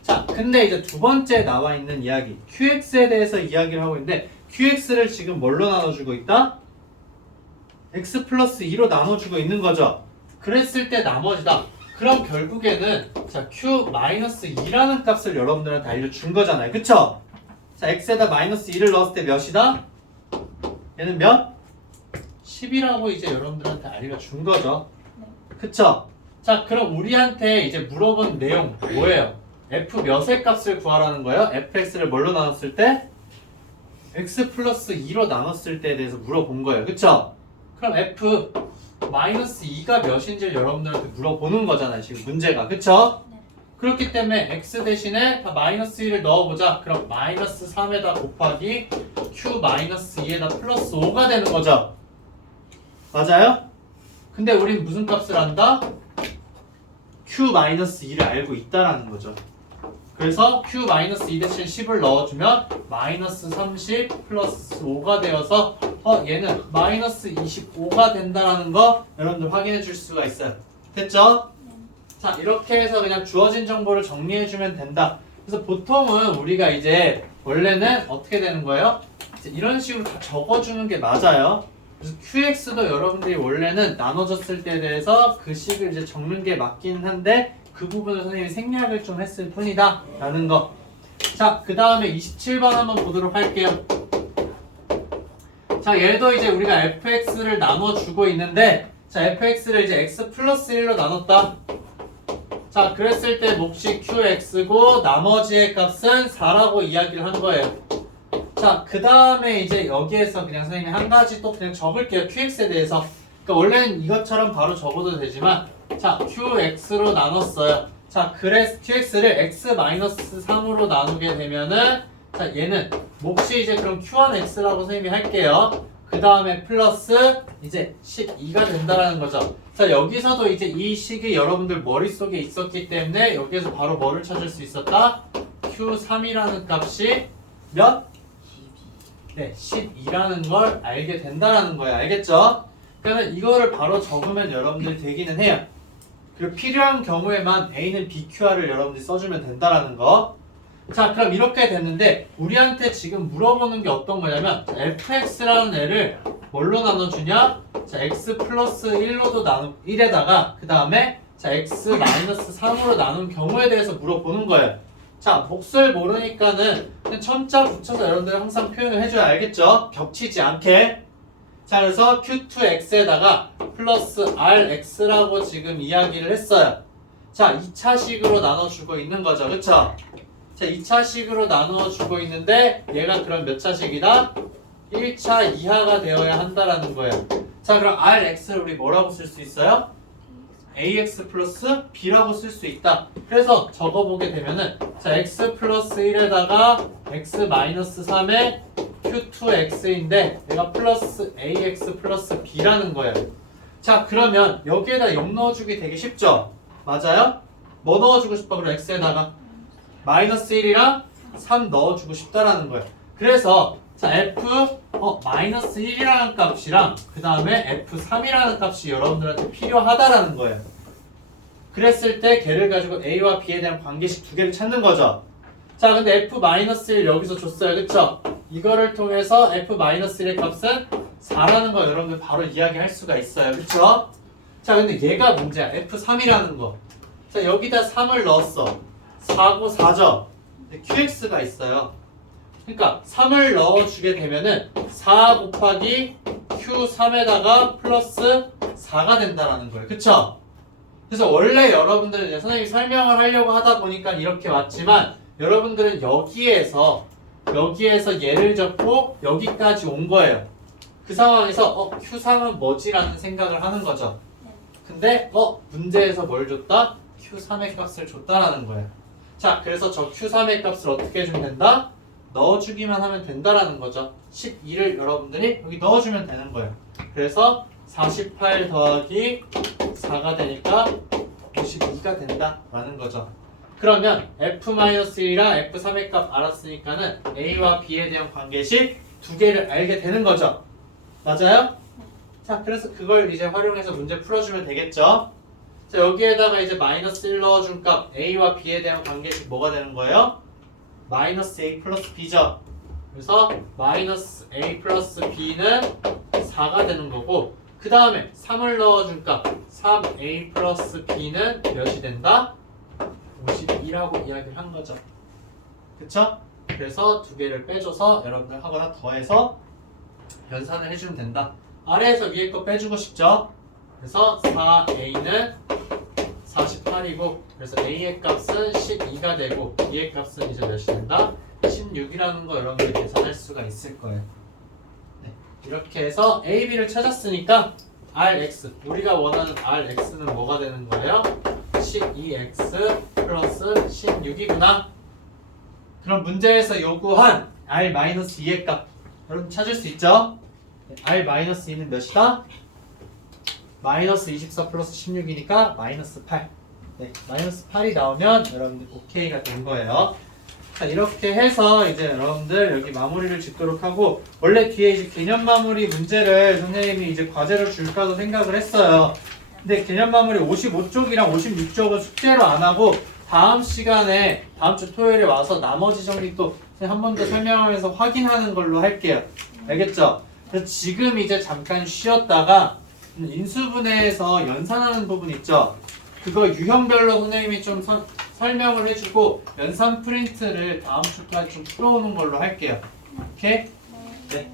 자, 근데 이제 두 번째 나와 있는 이야기 qx에 대해서 이야기를 하고 있는데 qx를 지금 뭘로 나눠주고 있다? x 플러스 2로 나눠주고 있는 거죠. 그랬을 때 나머지다. 그럼 결국에는 자 q-2라는 값을 여러분들한테 알려준 거잖아요. 그쵸? 자 x에다 마이너스 2를 넣었을 때 몇이다? 얘는 몇? 10이라고 이제 여러분들한테 알려준 거죠. 그쵸? 자 그럼 우리한테 이제 물어본 내용 뭐예요? f 몇의 값을 구하라는 거예요? fx를 뭘로 나눴을 때? x 플러스 2로 나눴을 때에 대해서 물어본 거예요. 그쵸? 그럼 f 마이너스 2가 몇인지 여러분들한테 물어보는 거잖아요. 지금 문제가. 그쵸? 네. 그렇기 때문에 x 대신에 다 마이너스 2를 넣어보자. 그럼 마이너스 3에다 곱하기 q 마이너스 2에다 플러스 5가 되는 거죠. 맞아요? 근데 우린 무슨 값을 안다? q 마이너스 2를 알고 있다라는 거죠. 그래서 q-2 대신 10을 넣어주면 마이너스 30 플러스 5가 되어서 얘는 마이너스 25가 된다라는 거 여러분들 확인해 줄 수가 있어요. 됐죠? 자 이렇게 해서 그냥 주어진 정보를 정리해 주면 된다. 그래서 보통은 우리가 이제 원래는 어떻게 되는 거예요? 이제 이런 식으로 다 적어주는 게 맞아요. 그래서 QX도 여러분들이 원래는 나눠졌을 때에 대해서 그 식을 이제 적는 게 맞긴 한데 그 부분을 선생님이 생략을 좀 했을 뿐이다 라는 거. 자 그 다음에 27번 한번 보도록 할게요. 자 얘도 이제 우리가 fx를 나눠주고 있는데 자 fx를 이제 x 플러스 1로 나눴다. 자 그랬을 때 몫이 qx고 나머지의 값은 4라고 이야기를 한 거예요. 자 그 다음에 이제 여기에서 그냥 선생님이 한 가지 또 그냥 적을게요. qx에 대해서. 그러니까 원래는 이것처럼 바로 적어도 되지만 자 qx로 나눴어요. 자 그래서 qx를 x-3으로 나누게 되면은 자 얘는 몫이 이제 그럼 q1x라고 선생님이 할게요. 그 다음에 플러스 이제 12가 된다라는 거죠. 자 여기서도 이제 이 식이 여러분들 머릿속에 있었기 때문에 여기에서 바로 뭐를 찾을 수 있었다? q3이라는 값이 몇? 네 12라는 걸 알게 된다라는 거예요. 알겠죠? 그러면 이거를 바로 적으면 여러분들 되기는 해요. 그리고 필요한 경우에만 A는 BQR을 여러분들이 써주면 된다라는 거. 자 그럼 이렇게 됐는데 우리한테 지금 물어보는 게 어떤 거냐면 fx라는 애를 뭘로 나눠주냐? 자 x 플러스 1로도 1에다가 그 다음에 자 x 마이너스 3으로 나눈 경우에 대해서 물어보는 거예요. 자 몫을 모르니까는 그냥 천자 붙여서 여러분들 항상 표현을 해줘야 알겠죠? 겹치지 않게. 자 그래서 q2x에다가 플러스 rx라고 지금 이야기를 했어요. 자 2차식으로 나눠주고 있는 거죠. 그쵸? 자 2차식으로 나눠주고 있는데 얘가 그럼 몇 차식이다? 1차 이하가 되어야 한다라는 거예요. 자 그럼 rx를 우리 뭐라고 쓸 수 있어요? ax 플러스 b라고 쓸 수 있다. 그래서 적어보게 되면은 자 x 플러스 1에다가 x 마이너스 3에 q2x인데 얘가 플러스 ax 플러스 b라는 거예요. 자 그러면 여기에다 0 넣어주기 되게 쉽죠? 맞아요? 뭐 넣어주고 싶어? 그럼 x에다가 마이너스 1이랑 3 넣어주고 싶다라는 거예요. 그래서 자 f 마이너스 1이라는 값이랑 그 다음에 f3이라는 값이 여러분들한테 필요하다라는 거예요. 그랬을 때 걔를 가지고 a와 b에 대한 관계식 두 개를 찾는 거죠. 자 근데 f-1 여기서 줬어요. 그쵸? 이거를 통해서 f-1의 값은 4라는 거 여러분들 바로 이야기할 수가 있어요. 그쵸? 자 근데 얘가 문제야. f3이라는 거. 자 여기다 3을 넣었어. 4고 4죠? 근데 qx가 있어요. 그러니까 3을 넣어주게 되면은 4 곱하기 q3에다가 플러스 4가 된다라는 거예요. 그쵸? 그래서 원래 여러분들은 이제 선생님이 설명을 하려고 하다 보니까 이렇게 왔지만 여러분들은 여기에서 얘를 잡고 여기까지 온 거예요. 그 상황에서 Q3은 뭐지라는 생각을 하는 거죠. 근데 문제에서 뭘 줬다? Q3의 값을 줬다라는 거예요. 자 그래서 저 Q3의 값을 어떻게 해주면 된다? 넣어주기만 하면 된다라는 거죠. 12를 여러분들이 여기 넣어주면 되는 거예요. 그래서 48 더하기 4가 되니까 52가 된다라는 거죠. 그러면 F-1이랑 F3의 값 알았으니까는 A와 B에 대한 관계식 두 개를 알게 되는 거죠. 맞아요? 자, 그래서 그걸 이제 활용해서 문제 풀어주면 되겠죠. 자, 여기에다가 이제 마이너스 1 넣어준 값 A와 B에 대한 관계식 뭐가 되는 거예요? 마이너스 A 플러스 B죠. 그래서 마이너스 A 플러스 B는 4가 되는 거고, 그 다음에 3을 넣어준 값 3A 플러스 B는 몇이 된다? 52라고 이야기를 한 거죠. 그쵸? 그래서 두 개를 빼줘서 여러분들 하거나 더해서 연산을 해주면 된다. 아래에서 위에 거 빼주고 싶죠? 그래서 4A는 48이고, 그래서 A의 값은 12가 되고 B의 값은 이제 몇이 된다? 16이라는 거 여러분들 계산할 수가 있을 거예요. 네. 이렇게 해서 A, B를 찾았으니까 RX, 우리가 원하는 RX는 뭐가 되는 거예요? 12X 플러스 16이구나. 그럼 문제에서 요구한 R-2의 값 여러분 찾을 수 있죠? R-2는 몇이다? 마이너스 24 플러스 16이니까 마이너스 8. 네, 마이너스 8이 나오면 여러분들 오케이가 된 거예요. 자, 이렇게 해서 이제 여러분들 여기 마무리를 짓도록 하고, 원래 뒤에 이제 개념 마무리 문제를 선생님이 이제 과제로 줄까도 생각을 했어요. 근데 개념 마무리 55쪽이랑 56쪽은 숙제로 안 하고 다음 시간에 다음 주 토요일에 와서 나머지 정리 또 한 번 더 설명하면서 확인하는 걸로 할게요. 알겠죠? 그래서 지금 이제 잠깐 쉬었다가 인수분해에서 연산하는 부분 있죠? 그거 유형별로 선생님이 좀 설명을 해주고 연산 프린트를 다음 주까지 좀 풀어오는 걸로 할게요. 오케이? 네.